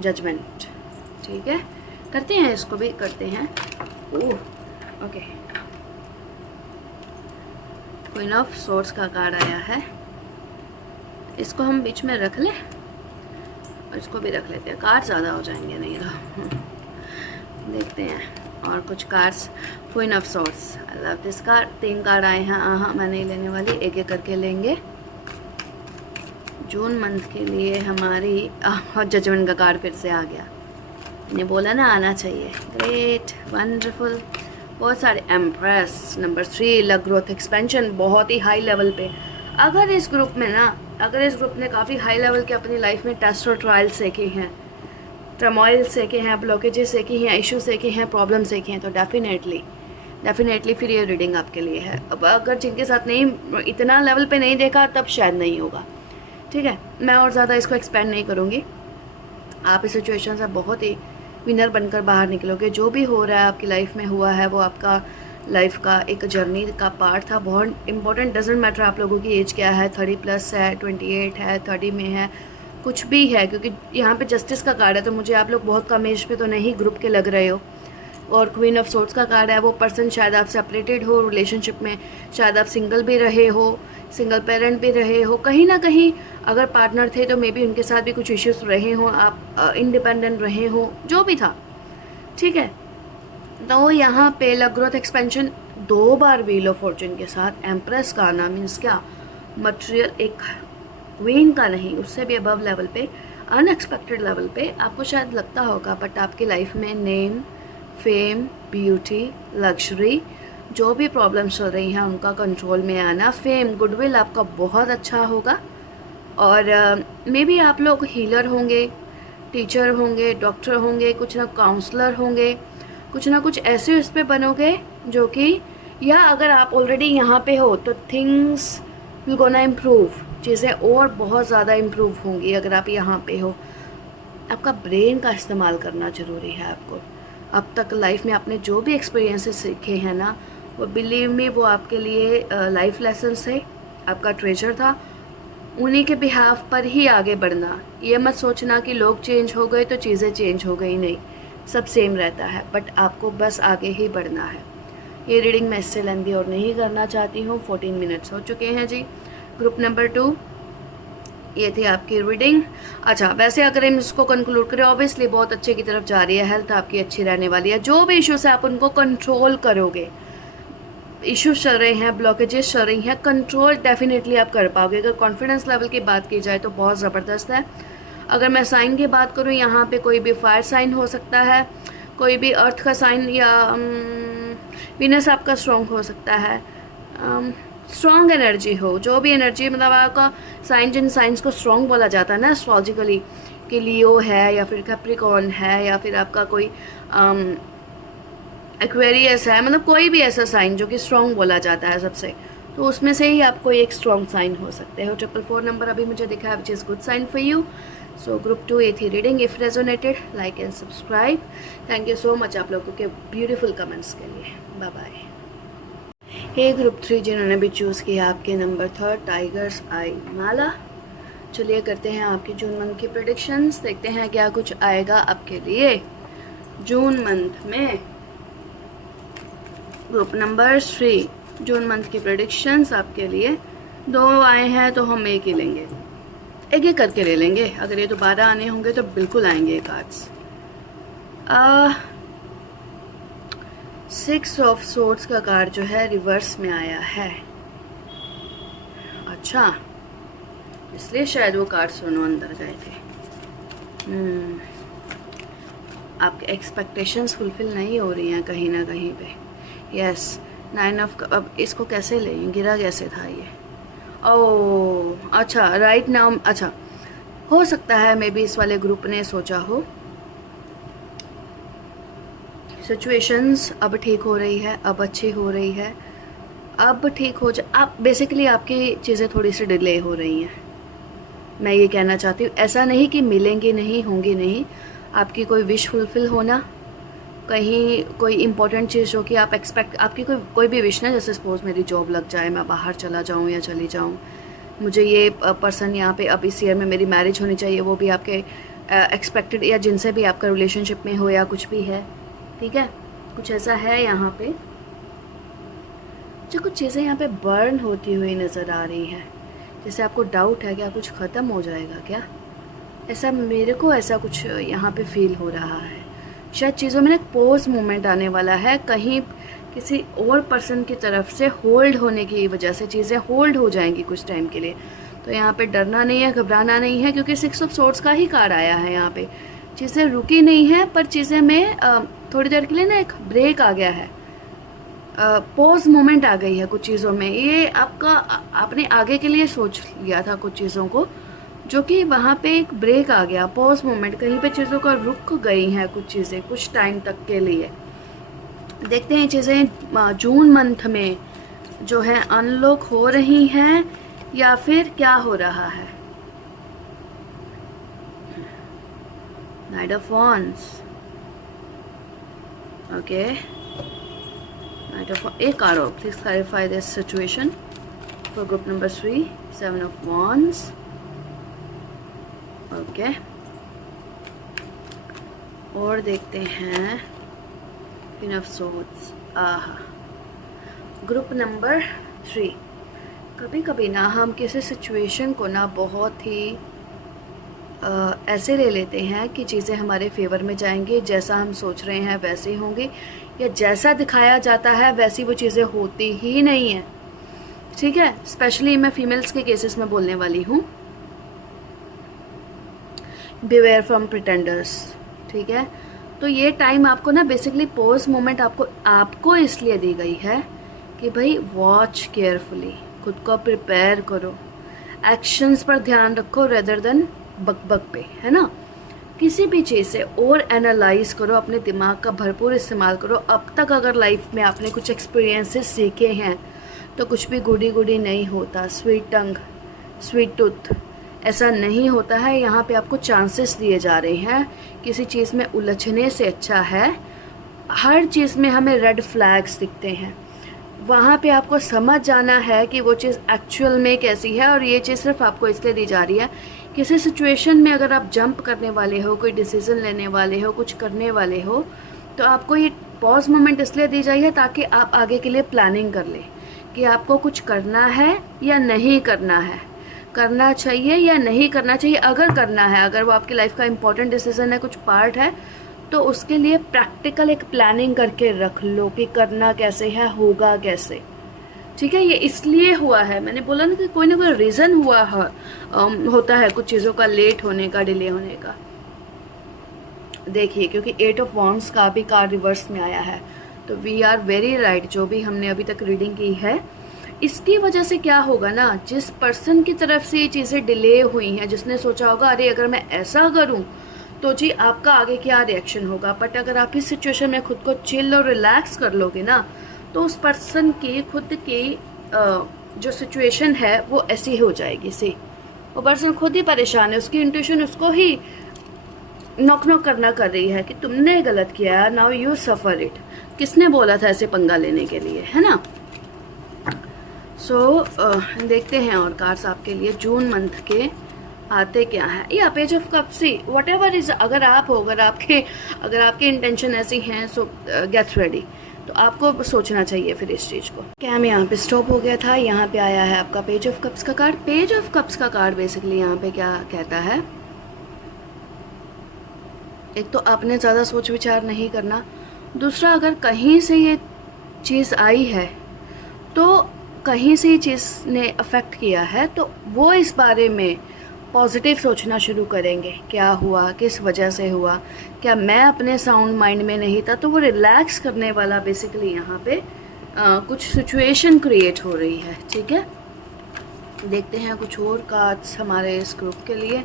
जजमेंट। ठीक है, करते हैं इसको भी करते हैं। Oh okay, queen of swords का कार्ड आया है, इसको हम बीच में रख लें और इसको भी रख लेते हैं, कार्ड ज़्यादा हो जाएंगे नहीं तो। देखते हैं और कुछ cards. Queen of swords, I love this card. 3 card आए हैं। हाँ, मैं नहीं लेने वाली, एक एक करके लेंगे। जून मंथ के लिए हमारी जजमेंट का कार्ड फिर से आ गया, मैंने बोला ना आना चाहिए। ग्रेट, वंडरफुल, बहुत सारे। Empress, number 3, luck, growth, expansion, बहुत ही हाई लेवल पे। अगर इस ग्रुप ने काफ़ी हाई लेवल के अपनी लाइफ में टेस्ट और ट्रायल सेके हैं, टर्मोइल सेके हैं, ब्लॉकेजेस सेके हैं, इशू सेके हैं, प्रॉब्लम सेके हैं, तो डेफिनेटली फिर ये रीडिंग आपके लिए है। अब अगर जिनके साथ नहीं, इतना लेवल पे नहीं देखा, तब शायद नहीं होगा। ठीक है, मैं और ज़्यादा इसको एक्सपेंड नहीं करूँगी। आप इस सिचुएशन से बहुत ही विनर बनकर बाहर निकलोगे। जो भी हो रहा है आपकी लाइफ में हुआ है, वो आपका लाइफ का एक जर्नी का पार्ट था, बहुत इंपॉर्टेंट। डजेंट मैटर आप लोगों की एज क्या है, 30+ है, 28 है, 30 में है, कुछ भी है, क्योंकि यहाँ पे जस्टिस का कार्ड है, तो मुझे आप लोग बहुत कम एज पे तो नहीं ग्रुप के लग रहे हो। और क्वीन ऑफ सोर्ड्स का कार्ड है, वो पर्सन शायद आप सेपरेटेड हो रिलेशनशिप में, शायद आप सिंगल भी रहे हो, सिंगल पेरेंट भी रहे हो, कहीं ना कहीं अगर पार्टनर थे तो मे बी उनके साथ भी कुछ इश्यूज रहे हों, आप इंडिपेंडेंट रहे हो, जो भी था। ठीक है, तो यहाँ पे luck, growth, expansion, 2 bar wheel of Fortune के साथ। एम्प्रेस का आना मीन्स क्या, मटेरियल, एक क्वीन का नहीं, उससे भी अबव लेवल पे, अनएक्सपेक्टेड लेवल पे आपको शायद लगता होगा, बट आपकी लाइफ में नेम, फेम, ब्यूटी, लग्जरी, जो भी प्रॉब्लम्स चल रही हैं उनका कंट्रोल में आना, फेम, गुडविल आपका बहुत अच्छा होगा। और मे बी आप लोग हीलर होंगे, टीचर होंगे, डॉक्टर होंगे, कुछ ना काउंसलर होंगे, कुछ ना कुछ ऐसे उस पर बनोगे जो कि, या अगर आप ऑलरेडी यहाँ पे हो तो थिंग्स विल गोना इम्प्रूव, चीज़ें और बहुत ज़्यादा इम्प्रूव होंगी। अगर आप यहाँ पे हो, आपका ब्रेन का इस्तेमाल करना ज़रूरी है आपको। अब तक लाइफ में आपने जो भी एक्सपीरियंसेस सीखे हैं ना, वो बिलीव में वो आपके लिए लाइफ लेसन है, आपका ट्रेजर था। उन्हीं के बिहाफ पर ही आगे बढ़ना। ये मत सोचना कि लोग चेंज हो गए तो चीज़ें चेंज हो गई, नहीं, सब सेम रहता है, बट आपको बस आगे ही बढ़ना है। ये रीडिंग मैं इससे लेंदी और नहीं करना चाहती हूँ। 14 मिनट्स हो चुके हैं जी। ग्रुप नंबर 2, ये थी आपकी रीडिंग। अच्छा, वैसे अगर हम इसको कंक्लूड करें, ऑब्वियसली बहुत अच्छे की तरफ जा रही है, हेल्थ आपकी अच्छी रहने वाली है। जो भी इश्यूज है आप उनको कंट्रोल करोगे, इश्यूज चल रहे हैं, ब्लॉकेजेस चल रही हैं, कंट्रोल डेफिनेटली आप कर पाओगे। अगर कॉन्फिडेंस लेवल की बात की जाए तो बहुत ज़बरदस्त है। अगर मैं साइन की बात करूँ, यहाँ पे कोई भी फायर साइन हो सकता है, कोई भी अर्थ का साइन, या वीनस आपका स्ट्रॉन्ग हो सकता है। स्ट्रॉन्ग एनर्जी हो, जो भी एनर्जी, मतलब आपका साइन, जिन साइंस को स्ट्रॉन्ग बोला जाता है ना एस्ट्रोलॉजिकली, कि लियो है या फिर कैप्रिकॉर्न है या फिर आपका कोई एक्वेरियस है, मतलब कोई भी ऐसा साइन जो कि स्ट्रॉन्ग बोला जाता है सबसे, तो उसमें से ही आप कोई एक स्ट्रॉन्ग साइन हो सकते हो। 444 नंबर अभी मुझे दिखा है, which is good sign for you. So group 2 ये थी reading. If resonated, like and subscribe. Thank you so much आप लोगों के ब्यूटीफुल कमेंट्स के लिए। Bye bye. हे ग्रुप 3 जिन्होंने भी चूज़ किया, आपके नंबर 3 टाइगर्स आई माला। चलिए करते हैं आपकी जून मंथ की प्रेडिक्शंस, देखते हैं क्या कुछ आएगा आपके लिए जून मंथ में। ग्रुप नंबर 3 जून मंथ की प्रेडिक्शंस आपके लिए। 2 आए हैं तो हम एक ही लेंगे, एक एक करके ले लेंगे। अगर ये दोबारा आने होंगे तो बिल्कुल आएंगे ये कार्ड्स। 6 ऑफ सोर्ड्स का कार्ड जो है रिवर्स में आया है। अच्छा, इसलिए शायद वो कार्ड सुनो अंदर गए थे। आपके एक्सपेक्टेशंस फुलफिल नहीं हो रही हैं कहीं ना कहीं पे। यस, 9 ऑफ, अब इसको कैसे लें, गिरा कैसे था ये? ओह अच्छा, राइट नाउ, अच्छा हो सकता है मे बी इस वाले ग्रुप ने सोचा हो सिचुएशंस अब ठीक हो रही है, अब अच्छी हो रही है, अब ठीक हो जा, आप बेसिकली आपकी चीज़ें थोड़ी सी डिले हो रही हैं, मैं ये कहना चाहती हूँ। ऐसा नहीं कि मिलेंगी नहीं, होंगी नहीं, आपकी कोई विश फुलफिल होना, कहीं कोई इंपॉर्टेंट चीज़ हो कि आप एक्सपेक्ट, आपकी कोई भी विश ना, जैसे सपोज मेरी जॉब लग जाए, मैं बाहर चला जाऊँ या चली जाऊँ, मुझे ये पर्सन यहाँ पे अब इस ईयर में मेरी मैरिज होनी चाहिए, वो भी आपके एक्सपेक्टेड, या जिनसे भी आपका रिलेशनशिप में हो या कुछ भी है, ठीक है, कुछ ऐसा है यहाँ पे। जो कुछ चीज़ें यहाँ पे बर्न होती हुई नज़र आ रही हैं, जैसे आपको डाउट है क्या कुछ ख़त्म हो जाएगा क्या, ऐसा मेरे को ऐसा कुछ यहाँ पे फील हो रहा है। शायद चीज़ों में ना एक पॉज मोमेंट आने वाला है, कहीं किसी और पर्सन की तरफ से होल्ड होने की वजह से चीज़ें होल्ड हो जाएंगी कुछ टाइम के लिए। तो यहाँ पे डरना नहीं है, घबराना नहीं है, क्योंकि 6 ऑफ सोर्ड्स का ही कार्ड आया है यहाँ पे। चीज़ें रुकी नहीं है, पर चीज़ें में थोड़ी देर के लिए ना एक ब्रेक आ गया है, पॉज मोमेंट आ गई है कुछ चीज़ों में। ये आपका, आपने आगे के लिए सोच लिया था कुछ चीज़ों को, जो कि वहाँ पे एक ब्रेक आ गया, पॉज मोमेंट, कहीं पे चीज़ों का रुक गई हैं कुछ चीज़ें कुछ टाइम तक के लिए। देखते हैं चीज़ें जून मंथ में जो है अनलॉक हो रही हैं या फिर क्या हो रहा है। Night of wands, okay, night of, एक आरो, please clarify this situation for group number 3। 7 of wands, okay, और देखते हैं क्वीन ऑफ सोर्ड्स। आहा, ग्रुप नंबर 3, कभी कभी ना हम किसी सिचुएशन को ना बहुत ही ऐसे ले लेते हैं कि चीज़ें हमारे फेवर में जाएंगी, जैसा हम सोच रहे हैं वैसे ही होंगी, या जैसा दिखाया जाता है वैसी वो चीज़ें होती ही नहीं हैं, ठीक है। स्पेशली मैं फीमेल्स के केसेस में बोलने वाली हूँ। बिवेयर फ्रॉम प्रिटेंडर्स, ठीक है। तो ये टाइम आपको ना बेसिकली पॉज मोमेंट आपको इसलिए दी गई है कि भाई वॉच केयरफुली, खुद को प्रिपेयर करो, एक्शंस पर ध्यान रखो रेदर देन बक पे, है ना। किसी भी चीज़ से और एनालाइज करो, अपने दिमाग का भरपूर इस्तेमाल करो। अब तक अगर लाइफ में आपने कुछ एक्सपीरियंसेस सीखे हैं तो कुछ भी गुडी गुडी नहीं होता, स्वीट टंग स्वीट टूथ ऐसा नहीं होता है। यहाँ पे आपको चांसेस दिए जा रहे हैं, किसी चीज़ में उलझने से अच्छा है, हर चीज़ में हमें रेड फ्लैग्स दिखते हैं। वहाँ पे आपको समझ जाना है कि वो चीज़ एक्चुअल में कैसी है, और ये चीज़ सिर्फ आपको इसलिए दी जा रही है, किसी सिचुएशन में अगर आप जंप करने वाले हो, कोई डिसीज़न लेने वाले हो, कुछ करने वाले हो, तो आपको ये पॉज मोमेंट इसलिए दी जाइए ताकि आप आगे के लिए प्लानिंग कर लें कि आपको कुछ करना है या नहीं करना है, करना चाहिए या नहीं करना चाहिए। अगर करना है, अगर वो आपकी लाइफ का इंपॉर्टेंट डिसीज़न है, कुछ पार्ट है, तो उसके लिए प्रैक्टिकल एक प्लानिंग करके रख लो कि करना कैसे है, होगा कैसे। ठीक है, ये इसलिए हुआ है, मैंने बोला ना कि कोई ना कोई रीज़न हुआ है, होता है कुछ चीज़ों का लेट होने का, डिले होने का। देखिए, क्योंकि 8 ऑफ वॉन्ड्स का भी कार्ड रिवर्स में आया है, तो वी आर वेरी राइट। जो भी हमने अभी तक रीडिंग की है, इसकी वजह से क्या होगा ना, जिस पर्सन की तरफ से ये चीज़ें डिले हुई हैं, जिसने सोचा होगा अरे अगर मैं ऐसा करूं तो जी आपका आगे क्या रिएक्शन होगा, बट अगर आप इस सिचुएशन में खुद को चिल और रिलैक्स कर लोगे ना, तो उस पर्सन की खुद की जो सिचुएशन है वो ऐसी हो जाएगी। सी वो पर्सन खुद ही परेशान है, उसकी इंट्यूशन उसको ही नॉक नॉक करना कर रही है कि तुमने गलत किया, नाउ यू सफर इट। किसने बोला था ऐसे पंगा लेने के लिए, है ना। सो देखते हैं और कार्ड्स आपके लिए जून मंथ के आते क्या है। या page of cup, see what ever is, अगर आप हो, अगर आपके इंटेंशन ऐसी हैं, सो गेट रेडी। तो आपको सोचना चाहिए फिर इस चीज़ को। कैम यहाँ पे स्टॉप हो गया था, यहाँ पे आया है आपका पेज ऑफ कप्स का कार्ड। पेज ऑफ कप्स का कार्ड बेसिकली यहाँ पे क्या कहता है, एक तो आपने ज़्यादा सोच विचार नहीं करना, दूसरा अगर कहीं से ये चीज़ आई है, तो कहीं से ये चीज़ ने अफेक्ट किया है, तो वो इस बारे में पॉजिटिव सोचना शुरू करेंगे। क्या हुआ, किस वजह से हुआ, क्या मैं अपने साउंड माइंड में नहीं था, तो वो रिलैक्स करने वाला बेसिकली यहाँ पे कुछ सिचुएशन क्रिएट हो रही है। ठीक है, देखते हैं कुछ और कार्ड्स हमारे इस ग्रुप के लिए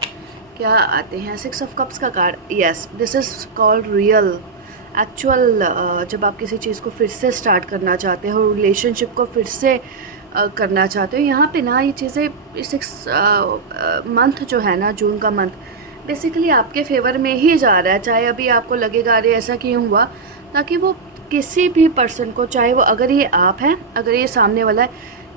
क्या आते हैं। 6 ऑफ कप्स का card, yes this is called real, actual. जब आप किसी चीज़ को फिर से स्टार्ट करना चाहते हो, रिलेशनशिप को फिर से करना चाहते हो, यहाँ पे ना ये चीज़ें 6 मंथ जो है ना, जून का मंथ बेसिकली आपके फेवर में ही जा रहा है। चाहे अभी आपको लगेगा अरे ऐसा क्यों हुआ, ताकि वो किसी भी पर्सन को, चाहे वो अगर ये आप हैं, अगर ये सामने वाला है,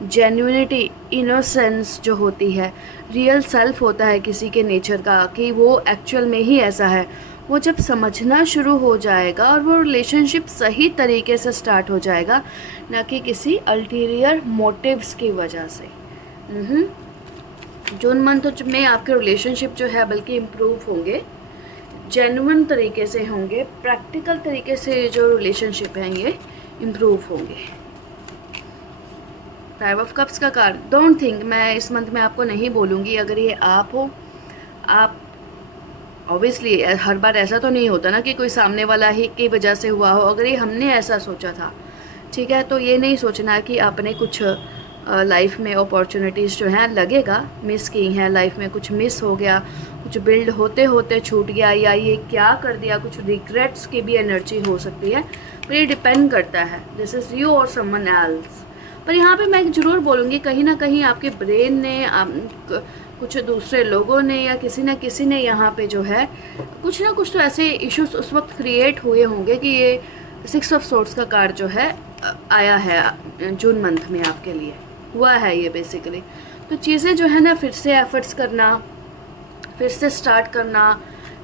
जेन्युइनिटी, इनोसेंस जो होती है, रियल सेल्फ होता है किसी के नेचर का कि वो एक्चुअल में ही ऐसा है, वो जब समझना शुरू हो जाएगा और वो रिलेशनशिप सही तरीके से स्टार्ट हो जाएगा, ना कि किसी अल्टीरियर मोटिव्स की वजह से। जून मंथ में आपके रिलेशनशिप जो है बल्कि इम्प्रूव होंगे, जेन्युइन तरीके से होंगे, प्रैक्टिकल तरीके से जो रिलेशनशिप हैं ये इम्प्रूव होंगे। 5 ऑफ कप्स का कार्ड, डोंट थिंक, मैं इस मंथ में आपको नहीं बोलूँगी, अगर ये आप हो, आप ऑब्वियसली हर बार ऐसा तो नहीं होता ना कि कोई सामने वाला ही की वजह से हुआ हो। अगर ये हमने ऐसा सोचा था, ठीक है, तो ये नहीं सोचना कि आपने कुछ लाइफ में अपॉर्चुनिटीज़ जो हैं लगेगा मिस की हैं, लाइफ में कुछ मिस हो गया, कुछ बिल्ड होते होते छूट गया, या ये क्या कर दिया, कुछ रिग्रेट्स की भी एनर्जी हो सकती है। पर ये डिपेंड करता है, दिस इज़ यू और समवन एल्स। पर यहाँ पे मैं ज़रूर बोलूँगी, कहीं ना कहीं आपके ब्रेन ने, कुछ दूसरे लोगों ने, या किसी न किसी ने यहाँ पे जो है कुछ ना कुछ तो ऐसे इश्यूज उस वक्त क्रिएट हुए होंगे कि ये 6 ऑफ सोर्ड्स का कार्ड जो है आया है जून मंथ में आपके लिए, हुआ है ये बेसिकली। तो चीज़ें जो है ना, फिर से एफर्ट्स करना, फिर से स्टार्ट करना,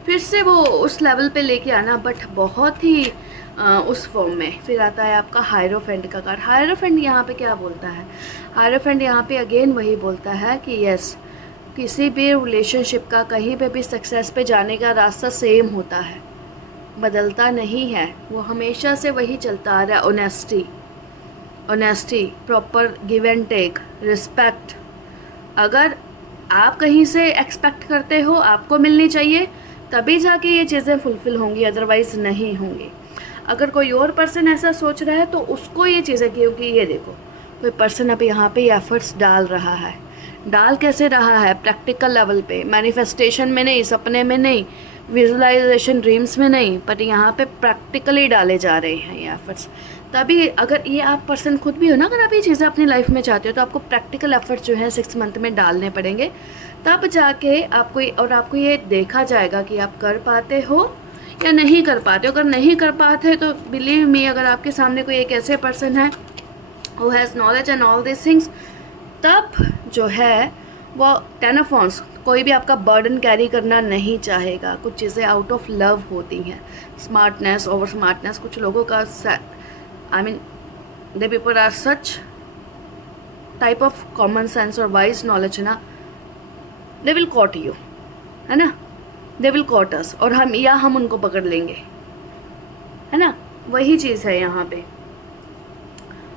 फिर से वो उस लेवल पे लेके आना, बट बहुत ही उस फॉर्म में। फिर आता है आपका हायरोफेंट का कार्ड। हायरोफेंट यहाँ पे क्या बोलता है, हायरोफेंट यहाँ पे अगेन वही बोलता है कि यस, किसी भी रिलेशनशिप का कहीं पे भी सक्सेस पे जाने का रास्ता सेम होता है, बदलता नहीं है, वो हमेशा से वही चलता आ रहा है। Honesty, proper give and take, respect. अगर आप कहीं से एक्सपेक्ट करते हो, आपको मिलनी चाहिए, तभी जाके ये चीज़ें फुलफ़िल होंगी, अदरवाइज़ नहीं होंगी। अगर कोई और पर्सन ऐसा सोच रहा है तो उसको ये चीज़ें, क्योंकि ये देखो कोई पर्सन अब यहाँ पे एफर्ट्स डाल रहा है, डाल कैसे रहा है, प्रैक्टिकल लेवल पे, मैनिफेस्टेशन में नहीं, सपने में नहीं, विजुअलाइजेशन ड्रीम्स में नहीं, बट यहाँ पे प्रैक्टिकली डाले जा रहे हैं ये एफर्ट्स। तभी अगर ये आप पर्सन खुद भी हो ना, अगर आप ये चीज़ें अपनी लाइफ में चाहते हो, तो आपको प्रैक्टिकल एफर्ट्स जो है 6 मंथ में डालने पड़ेंगे, तब जाके आपको ये देखा जाएगा कि आप कर पाते हो या नहीं कर पाते हो। अगर नहीं कर पाते तो बिलीव मी, अगर आपके सामने कोई एक ऐसे पर्सन है who has knowledge and all this things, तब जो है वो 10 ऑफ वॉन्ड्स, कोई भी आपका बर्डन कैरी करना नहीं चाहेगा। कुछ चीज़ें आउट ऑफ लव होती हैं, स्मार्टनेस, ओवर स्मार्टनेस। कुछ लोगों का I mean they people are such type of common sense और वाइज नॉलेज ना, दे विल कॉट यू, है ना, दे विल कॉट अस, और हम उनको पकड़ लेंगे, है ना, वही चीज़ है यहाँ पे।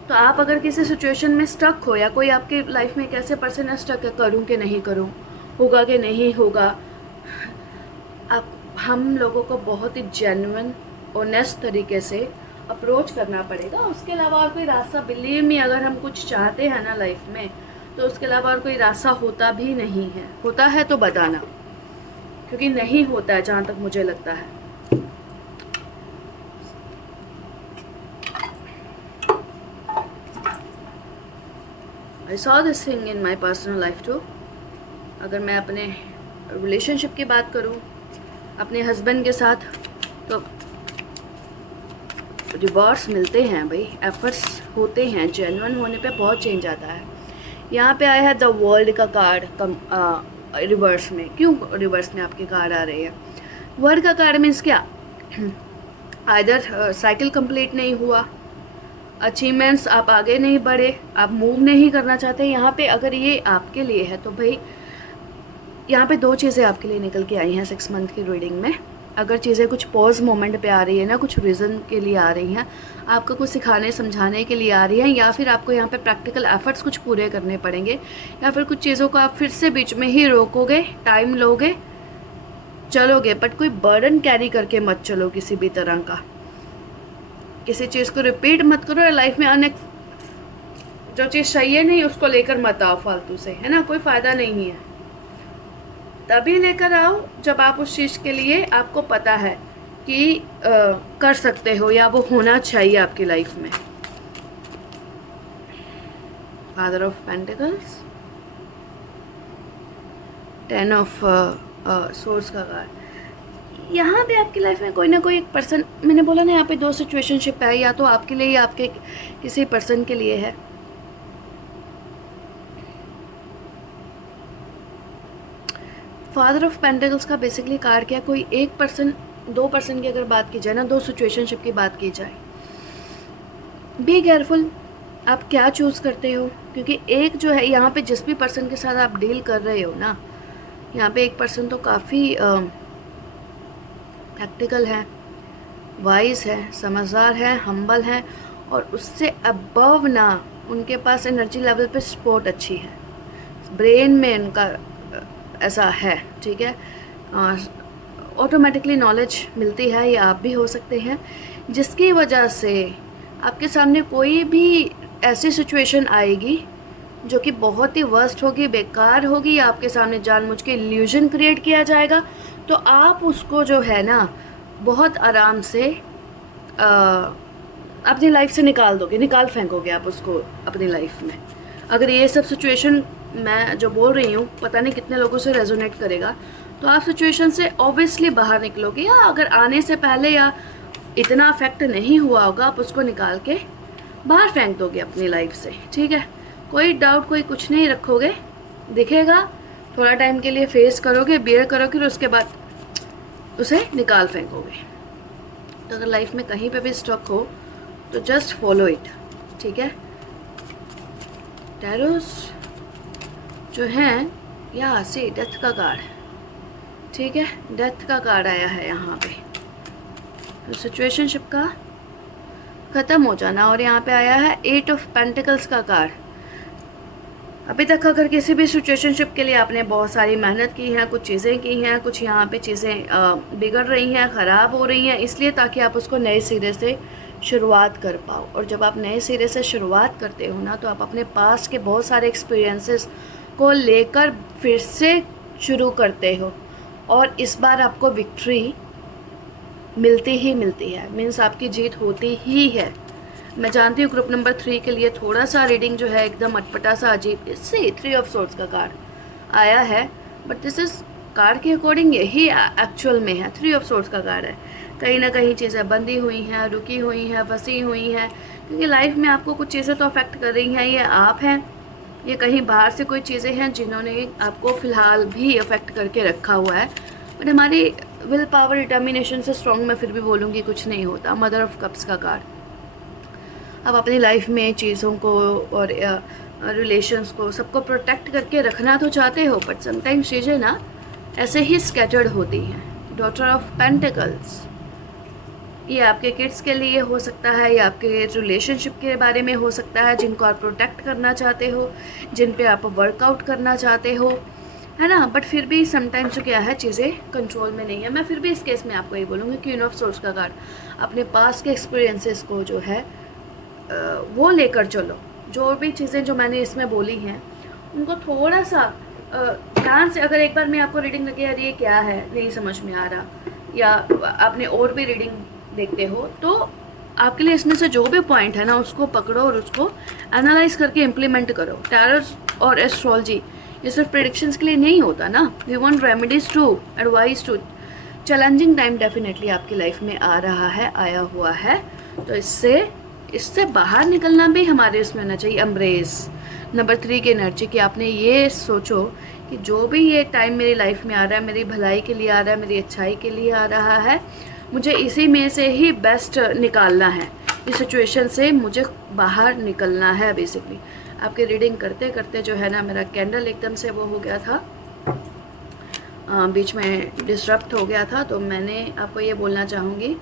तो आप अगर किसी सिचुएशन में स्टक हो, या कोई आपके लाइफ में एक ऐसे पर्सन है स्टक है, करूँ कि नहीं करूँ, होगा कि नहीं होगा, आप हम लोगों को बहुत ही जेन्युइन ऑनेस्ट तरीके से अप्रोच करना पड़ेगा। उसके अलावा और कोई रास्ता, बिलीव मी, अगर हम कुछ चाहते हैं ना लाइफ में, तो उसके अलावा और कोई रास्ता होता भी नहीं है। होता है तो बताना, क्योंकि नहीं होता है जहाँ तक मुझे लगता है। I saw this thing in my personal life too। अगर मैं अपने रिलेशनशिप की बात करूँ अपने हस्बैंड के साथ, तो डिवोर्स मिलते हैं भाई, एफर्ट्स होते हैं, जेन्युइन होने पे बहुत चेंज आता है। यहाँ पे आया है द वर्ल्ड का कार्ड रिवर्स में। क्यों रिवर्स में आपके कार्ड आ रही है? वर्ल्ड का कार्ड मीन्स क्या? आइदर साइकिल कंप्लीट नहीं हुआ, अचीवमेंट्स आप आगे नहीं बढ़े, आप मूव नहीं करना चाहते। यहाँ पे अगर ये आपके लिए है तो भाई यहाँ पे दो चीज़ें आपके लिए निकल के आई हैं 6 मंथ की रीडिंग में। अगर चीज़ें कुछ पॉज मोमेंट पे आ रही है ना, कुछ रीज़न के लिए आ रही हैं, आपको कुछ सिखाने समझाने के लिए आ रही हैं, या फिर आपको यहाँ पे प्रैक्टिकल एफर्ट्स कुछ पूरे करने पड़ेंगे, या फिर कुछ चीज़ों को आप फिर से बीच में ही रोकोगे, टाइम लोगे, चलोगे, बट कोई बर्डन कैरी करके मत चलो किसी भी तरह का। किसी चीज़ को रिपीट मत करो, लाइफ में जो चीज़ चाहिए नहीं उसको लेकर मत आओ फालतू से, है ना, कोई फ़ायदा नहीं है। तभी लेकर आओ जब आप उस चीज़ के लिए आपको पता है कि कर सकते हो, या वो होना चाहिए आपकी लाइफ में। Father of pentacles, 10 of source का कार्ड। यहाँ पे आपकी लाइफ में कोई ना कोई एक पर्सन, मैंने बोला ना यहाँ पे 2 सिचुएशनशिप है, या तो आपके लिए या आपके किसी पर्सन के लिए है। फादर ऑफ पेंटिकल्स का बेसिकली कार्ड क्या, कोई एक पर्सन, 2 पर्सन की अगर बात की जाए ना, 2 सिचुएशनशिप की बात की जाए, बी केयरफुल आप क्या चूज़ करते हो। क्योंकि एक जो है यहाँ पे जिस भी पर्सन के साथ आप डील कर रहे हो ना, यहाँ पे एक पर्सन तो काफ़ी प्रैक्टिकल है, वाइज है, समझदार है, हम्बल है, और उससे अबव ना उनके पास एनर्जी लेवल पे सपोर्ट अच्छी है, ब्रेन में उनका ऐसा है, ठीक है, ऑटोमेटिकली नॉलेज मिलती है, या आप भी हो सकते हैं, जिसकी वजह से आपके सामने कोई भी ऐसी सिचुएशन आएगी जो कि बहुत ही वर्स्ट होगी, बेकार होगी, या आपके सामने जानबूझ के इल्यूजन क्रिएट किया जाएगा, तो आप उसको जो है ना बहुत आराम से अपनी लाइफ से निकाल दोगे, निकाल फेंकोगे आप उसको अपनी लाइफ में। अगर ये सब सिचुएशन मैं जो बोल रही हूँ पता नहीं कितने लोगों से रेजोनेट करेगा, तो आप सिचुएशन से ऑब्वियसली बाहर निकलोगे, या अगर आने से पहले या इतना अफेक्ट नहीं हुआ होगा, आप उसको निकाल के बाहर फेंक दोगे अपनी लाइफ से, ठीक है। कोई डाउट, कोई कुछ नहीं रखोगे, दिखेगा, थोड़ा टाइम के लिए फेस करोगे, बियर करोगे, और उसके बाद उसे निकाल फेंकोगे। तो अगर लाइफ में कहीं पे भी स्टक हो तो जस्ट फॉलो इट, ठीक है। टैरोस जो है यहाँ से डेथ का कार्ड, ठीक है, डेथ का कार्ड आया है यहाँ पे, तो सिचुएशनशिप का ख़त्म हो जाना। और यहाँ पे आया है 8 ऑफ पेंटिकल्स का कार्ड। अभी तक अगर किसी भी सिचुएशनशिप के लिए आपने बहुत सारी मेहनत की है, कुछ चीज़ें की हैं, कुछ यहाँ पे चीज़ें बिगड़ रही हैं, ख़राब हो रही हैं, इसलिए ताकि आप उसको नए सिरे से शुरुआत कर पाओ। और जब आप नए सिरे से शुरुआत करते हो ना, तो आप अपने पास्ट के बहुत सारे एक्सपीरियंसेस को लेकर फिर से शुरू करते हो, और इस बार आपको विक्ट्री मिलती ही मिलती है, मीन्स आपकी जीत होती ही है। मैं जानती हूँ ग्रुप नंबर 3 के लिए थोड़ा सा रीडिंग जो है एकदम अटपटा सा अजीब, इससे 3 ऑफ सोर्ड्स का कार्ड आया है, बट दिस इज़ कार्ड के अकॉर्डिंग यही एक्चुअल में है। 3 ऑफ सोर्ड्स का कार्ड है। कहीं ना कहीं चीज़ें बंधी हुई हैं, रुकी हुई हैं, फंसी हुई हैं, क्योंकि लाइफ में आपको कुछ चीज़ें तो अफेक्ट कर रही हैं। ये आप हैं, ये कहीं बाहर से कोई चीज़ें हैं जिन्होंने आपको फ़िलहाल भी अफेक्ट करके रखा हुआ है। बट हमारी विल पावर, डिटर्मिनेशन से स्ट्रॉन्ग मैं फिर भी बोलूँगी कुछ नहीं होता। मदर ऑफ कप्स का कार्ड, आप अपनी लाइफ में चीज़ों को और रिलेशंस को सबको प्रोटेक्ट करके रखना तो चाहते हो, बट समटाइम्स चीज़ें ना ऐसे ही स्कैटर्ड होती हैं। डॉटर ऑफ पेंटिकल्स, ये आपके किड्स के लिए हो सकता है या आपके रिलेशनशिप के बारे में हो सकता है, जिनको आप प्रोटेक्ट करना चाहते हो, जिन पे आप वर्कआउट करना चाहते हो, है ना। बट फिर भी समटाइम्स जो क्या है, चीज़ें कंट्रोल में नहीं है। मैं फिर भी इस केस में आपको ये बोलूँगी, क्वीन ऑफ सोर्ड्स का कार्ड, अपने पास के एक्सपीरियंसेस को जो है वो लेकर चलो। जो भी चीज़ें जो मैंने इसमें बोली हैं उनको थोड़ा सा ध्यान से, अगर एक बार मैं आपको रीडिंग लगे यार ये क्या है नहीं समझ में आ रहा, या आपने और भी रीडिंग देखते हो, तो आपके लिए इसमें से जो भी पॉइंट है ना उसको पकड़ो और उसको एनालाइज करके इम्प्लीमेंट करो। टैरोट और एस्ट्रोलॉजी ये सिर्फ प्रेडिक्शंस के लिए नहीं होता ना। We want remedies too, advice too. Challenging time definitely आपकी लाइफ में आ रहा है, आया हुआ है, तो इससे बाहर निकलना भी हमारे उसमें होना चाहिए। एम्ब्रेस नंबर 3 की एनर्जी की आपने ये सोचो कि जो भी ये टाइम मेरी लाइफ में आ रहा है, मेरी भलाई के लिए आ रहा है, मेरी अच्छाई के लिए आ रहा है, मुझे इसी में से ही बेस्ट निकालना है। इस सिचुएशन से मुझे बाहर निकलना है। बेसिकली आपकी रीडिंग करते करते जो है ना, मेरा कैंडल एकदम से वो हो गया था, बीच में डिस्टर्ब हो गया था, तो मैंने आपको ये बोलना चाहूँगी,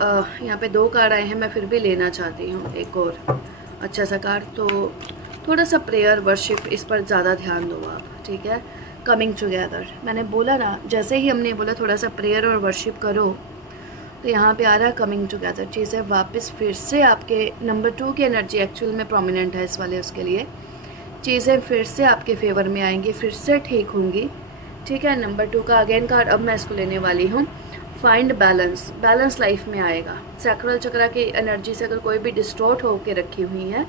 यहाँ पे 2 कार्ड आए हैं, मैं फिर भी लेना चाहती हूँ एक और अच्छा सा कार्ड। तो थोड़ा सा प्रेयर, वर्शिप, इस पर ज़्यादा ध्यान दो आप, ठीक है। कमिंग टुगेदर, मैंने बोला ना, जैसे ही हमने बोला थोड़ा सा प्रेयर और वर्शिप करो, तो यहाँ पे आ रहा है कमिंग टुगेदर। चीज़ें वापस फिर से आपके नंबर 2 की एनर्जी एक्चुअल में प्रोमिनेंट है इस वाले उसके लिए। चीज़ें फिर से आपके फेवर में आएंगी, फिर से ठीक होंगी, ठीक है। नंबर 2 का अगेन कार्ड अब मैं इसको लेने वाली हूँ। फाइंड बैलेंस, बैलेंस लाइफ में आएगा। सैक्रल चक्रा की एनर्जी से अगर कोई भी डिस्टॉर्ट होकर रखी हुई है,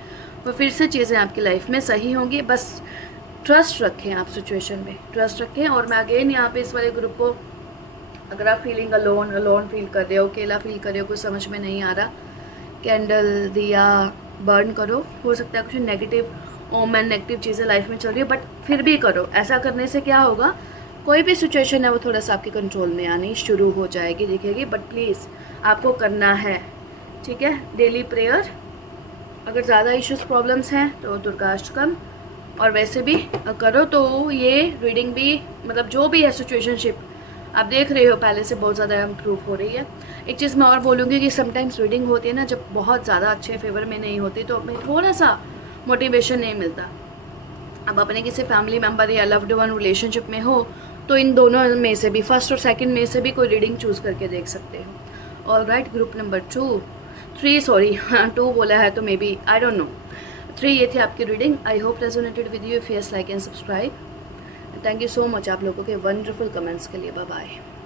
वो फिर से चीज़ें आपकी लाइफ में सही होंगी। बस ट्रस्ट रखें, आप सिचुएशन में ट्रस्ट रखें। और मैं अगेन यहाँ पे इस वाले ग्रुप को, अगर आप फीलिंग अलोन फील कर रहे हो, अकेला फील कर रहे हो, कुछ समझ में नहीं आ रहा, कैंडल दिया बर्न करो। हो सकता है कुछ नेगेटिव ओमन, नेगेटिव चीज़ें लाइफ में चल रही है, बट फिर भी करो। ऐसा करने से क्या होगा, कोई भी सिचुएशन है वो थोड़ा सा आपके कंट्रोल में आनी शुरू हो जाएगी, दिखेगी। बट प्लीज़ आपको करना है, ठीक है। डेली प्रेयर, अगर ज़्यादा इश्यूज प्रॉब्लम्स हैं तो दुर्गाष्टकम, और वैसे भी करो तो ये रीडिंग भी, मतलब जो भी है सिचुएशनशिप आप देख रहे हो पहले से बहुत ज़्यादा इम्प्रूव हो रही है। एक चीज़ मैं और बोलूँगी कि समटाइम्स रीडिंग होती है ना, जब बहुत ज़्यादा अच्छे फेवर में नहीं होती, तो हमें थोड़ा सा मोटिवेशन नहीं मिलता। अब अपने किसी फैमिली मेम्बर या लव्ड वन रिलेशनशिप में हो, तो इन दोनों में से भी, फर्स्ट और सेकंड में से भी कोई रीडिंग चूज़ करके देख सकते हो। All right, group number 3 sorry 2 बोला है तो maybe I don't know. 3 ये थी आपकी reading. I hope resonated with you. If yes, like and subscribe. Thank you so much आप लोगों के वंडरफुल कमेंट्स के लिए। Bye bye.